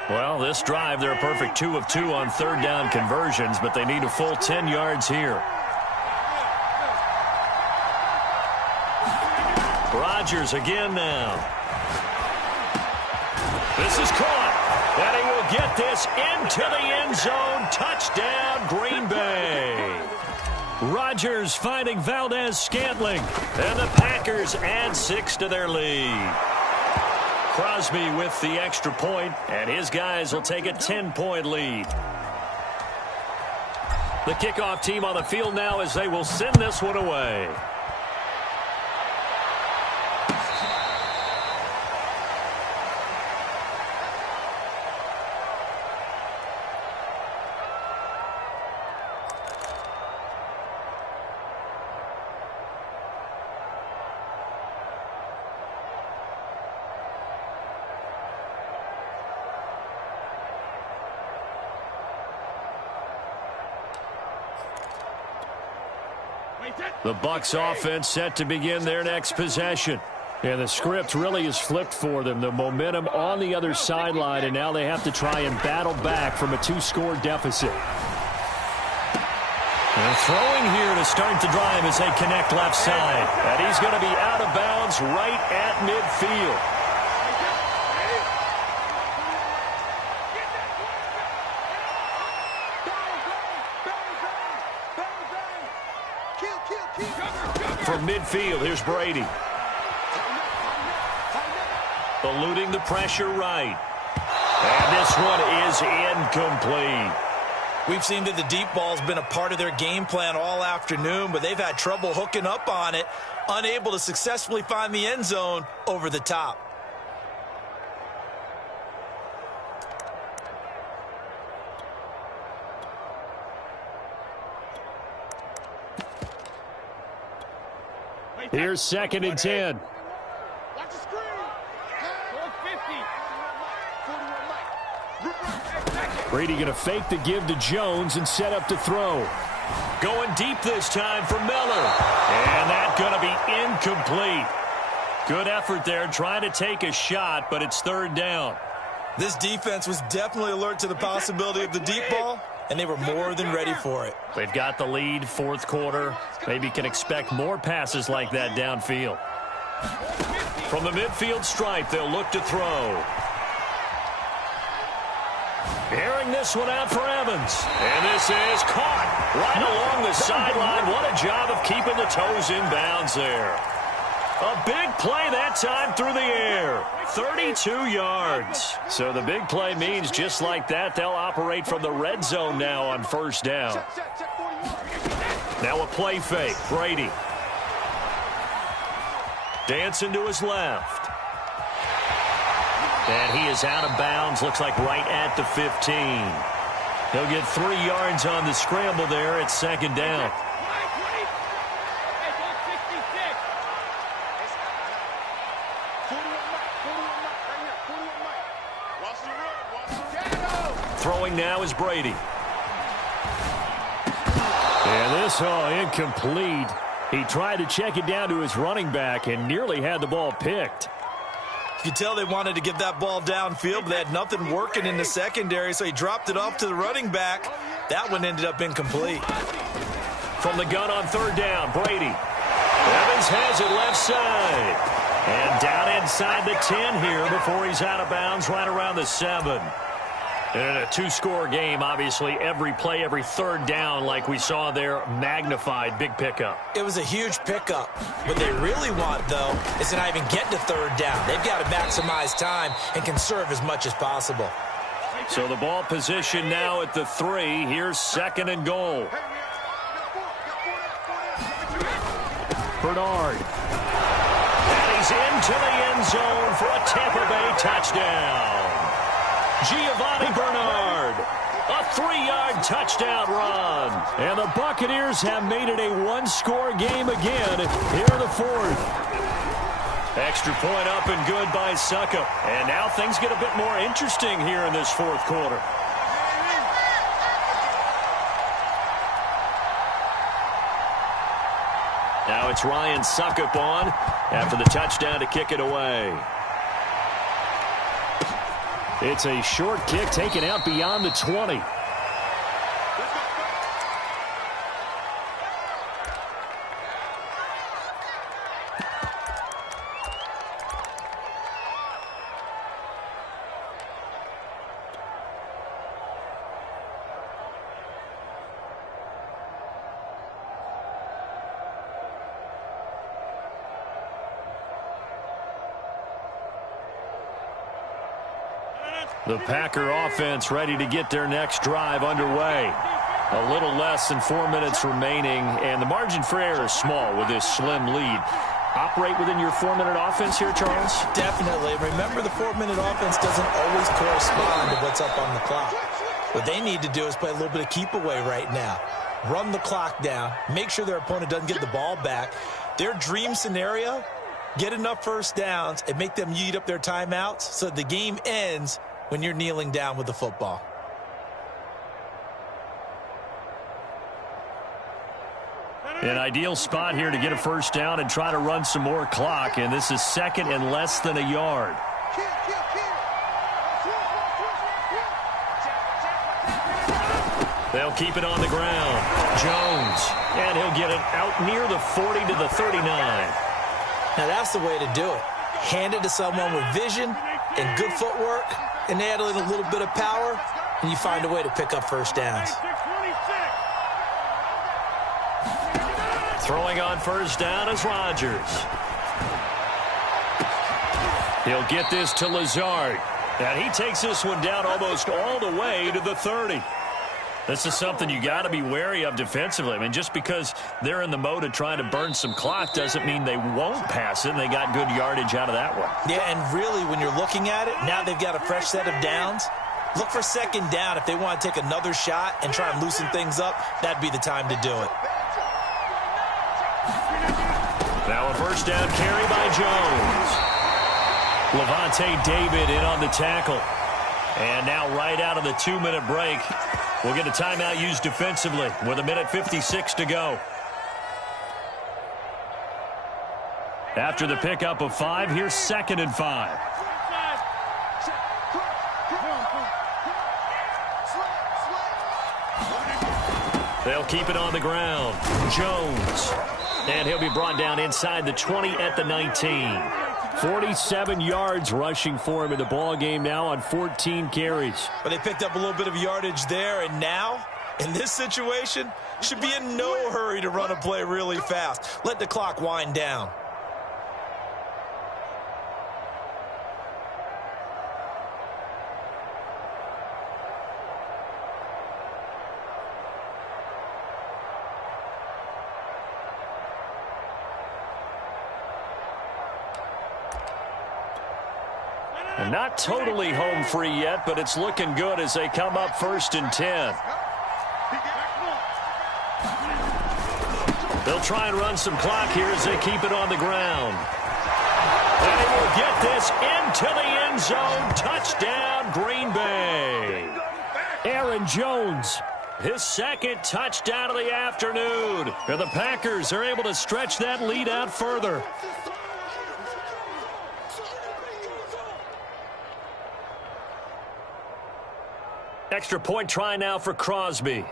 Well, this drive, they're a perfect 2 of 2 on 3rd down conversions, but they need a full 10 yards here. Rodgers again now. This is caught, and he will get this into the end zone. Touchdown, Green Bay. Rodgers finding Valdez-Scantling, and the Packers add 6 to their lead. Crosby with the extra point, and his guys will take a 10-point lead. The kickoff team on the field now as they will send this one away. The Bucs offense set to begin their next possession. And the script really is flipped for them. The momentum on the other sideline, and now they have to try and battle back from a 2-score deficit. And throwing here to start the drive as they connect left side. And he's going to be out of bounds right at midfield. From midfield, here's Brady. Eluding the pressure right. And this one is incomplete. We've seen that the deep ball's been a part of their game plan all afternoon, but they've had trouble hooking up on it, unable to successfully find the end zone over the top. Here's 2nd and 10. Watch the screen. 450. Brady going to fake the give to Jones and set up to throw. Going deep this time for Miller. And that's going to be incomplete. Good effort there trying to take a shot, but it's 3rd down. This defense was definitely alert to the possibility of the deep ball, and they were more than ready for it. They've got the lead, 4th quarter. Maybe can expect more passes like that downfield. From the midfield stripe, they'll look to throw. Airing this one out for Evans. And this is caught right along the sideline. What a job of keeping the toes in bounds there. A big play that time through the air. 32 yards. So the big play means just like that, they'll operate from the red zone now on 1st down. Now a play fake. Brady. Dancing to his left. And he is out of bounds. Looks like right at the 15. He'll get 3 yards on the scramble there at 2nd down. Throwing now is Brady. And this incomplete. He tried to check it down to his running back and nearly had the ball picked. You could tell they wanted to get that ball downfield, but they had nothing working in the secondary, so he dropped it off to the running back. That one ended up incomplete. From the gun on 3rd down, Brady. Evans has it left side. And down inside the 10 here before he's out of bounds right around the 7. And in a two-score game, obviously, every play, every third down, like we saw there, magnified. Big pickup. It was a huge pickup. What they really want, though, is to not even get to third down. They've got to maximize time and conserve as much as possible. So the ball position now at the 3. Here's second and goal. Bernard. And he's into the end zone for a Tampa Bay touchdown. Giovanni Bernard, a 3-yard touchdown run. And the Buccaneers have made it a one-score game again here in the fourth. Extra point up and good by Suckup. And now things get a bit more interesting here in this fourth quarter. Now it's Ryan Suckup on after the touchdown to kick it away. It's a short kick taken out beyond the 20. The Packer offense ready to get their next drive underway. A little less than 4 minutes remaining, and the margin for error is small with this slim lead. Operate within your 4-minute offense here, Charles? Definitely. Remember, the 4-minute offense doesn't always correspond to what's up on the clock. What they need to do is play a little bit of keep away right now. Run the clock down. Make sure their opponent doesn't get the ball back. Their dream scenario, get enough first downs and make them eat up their timeouts so that the game ends when you're kneeling down with the football. An ideal spot here to get a first down and try to run some more clock, and this is second and less than a yard. They'll keep it on the ground. Jones, and he'll get it out near the 40 to the 39. Now that's the way to do it. Hand it to someone with vision and good footwork, and add in a little bit of power, and you find a way to pick up first downs. Throwing on first down is Rodgers. He'll get this to Lazard. And he takes this one down almost all the way to the 30. This is something you got to be wary of defensively. I mean, just because they're in the mode of trying to burn some clock doesn't mean they won't pass it, and they got good yardage out of that one. Yeah, and really, when you're looking at it, now they've got a fresh set of downs. Look for second down. If they want to take another shot and try and loosen things up, that'd be the time to do it. Now a first down carry by Jones. Levante David in on the tackle. And now right out of the 2-minute break, we'll get a timeout used defensively with 1:56 to go. After the pickup of 5, here's second and 5. They'll keep it on the ground. Jones. And he'll be brought down inside the 20 at the 19. 47 yards rushing for him in the ball game now on 14 carries. But they picked up a little bit of yardage there, and now, in this situation, should be in no hurry to run a play really fast. Let the clock wind down. Not totally home free yet, but it's looking good as they come up 1st and 10. They'll try and run some clock here as they keep it on the ground. And they will get this into the end zone. Touchdown, Green Bay. Aaron Jones, his second touchdown of the afternoon. And the Packers are able to stretch that lead out further. Extra point try now for Crosby.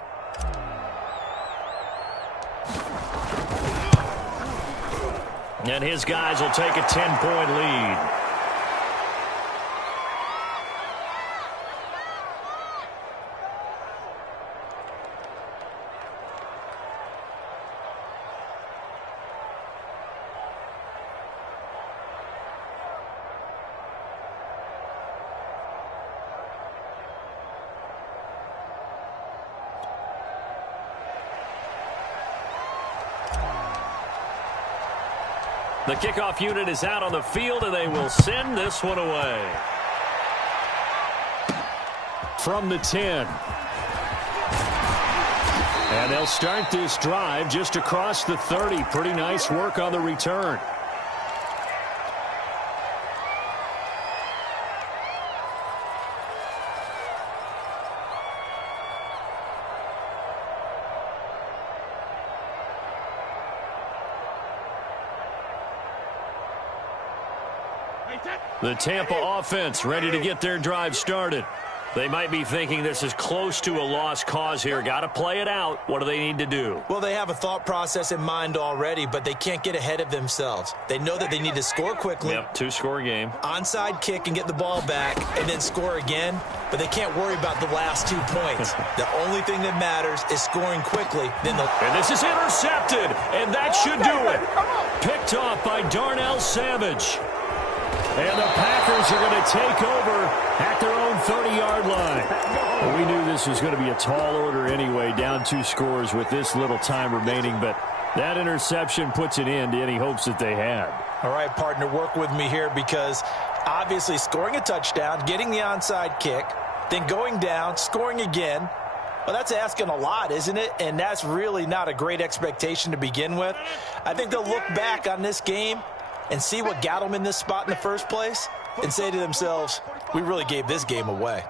And his guys will take a 10-point lead. The kickoff unit is out on the field, and they will send this one away. From the 10. And they'll start this drive just across the 30. Pretty nice work on the return. The Tampa offense ready to get their drive started. They might be thinking this is close to a lost cause here. Got to play it out. What do they need to do? Well, they have a thought process in mind already, but they can't get ahead of themselves. They know that they need to score quickly. Yep, 2-score game. Onside kick and get the ball back and then score again, but they can't worry about the last 2 points. The only thing that matters is scoring quickly. And this is intercepted, and that should do it. Picked off by Darnell Savage. And the Packers are going to take over at their own 30-yard line. Well, we knew this was going to be a tall order anyway, down 2 scores with this little time remaining, but that interception puts an end to any hopes that they had. All right, partner, work with me here because obviously scoring a touchdown, getting the onside kick, then going down, scoring again, well, that's asking a lot, isn't it? And that's really not a great expectation to begin with. I think they'll look back on this game and see what got them in this spot in the first place and say to themselves, we really gave this game away.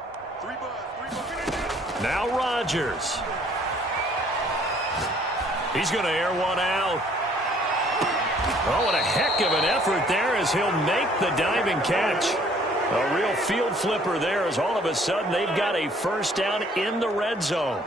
Now Rodgers. He's going to air one out. Oh, what a heck of an effort there as he'll make the diving catch. A real field flipper there as all of a sudden they've got a first down in the red zone.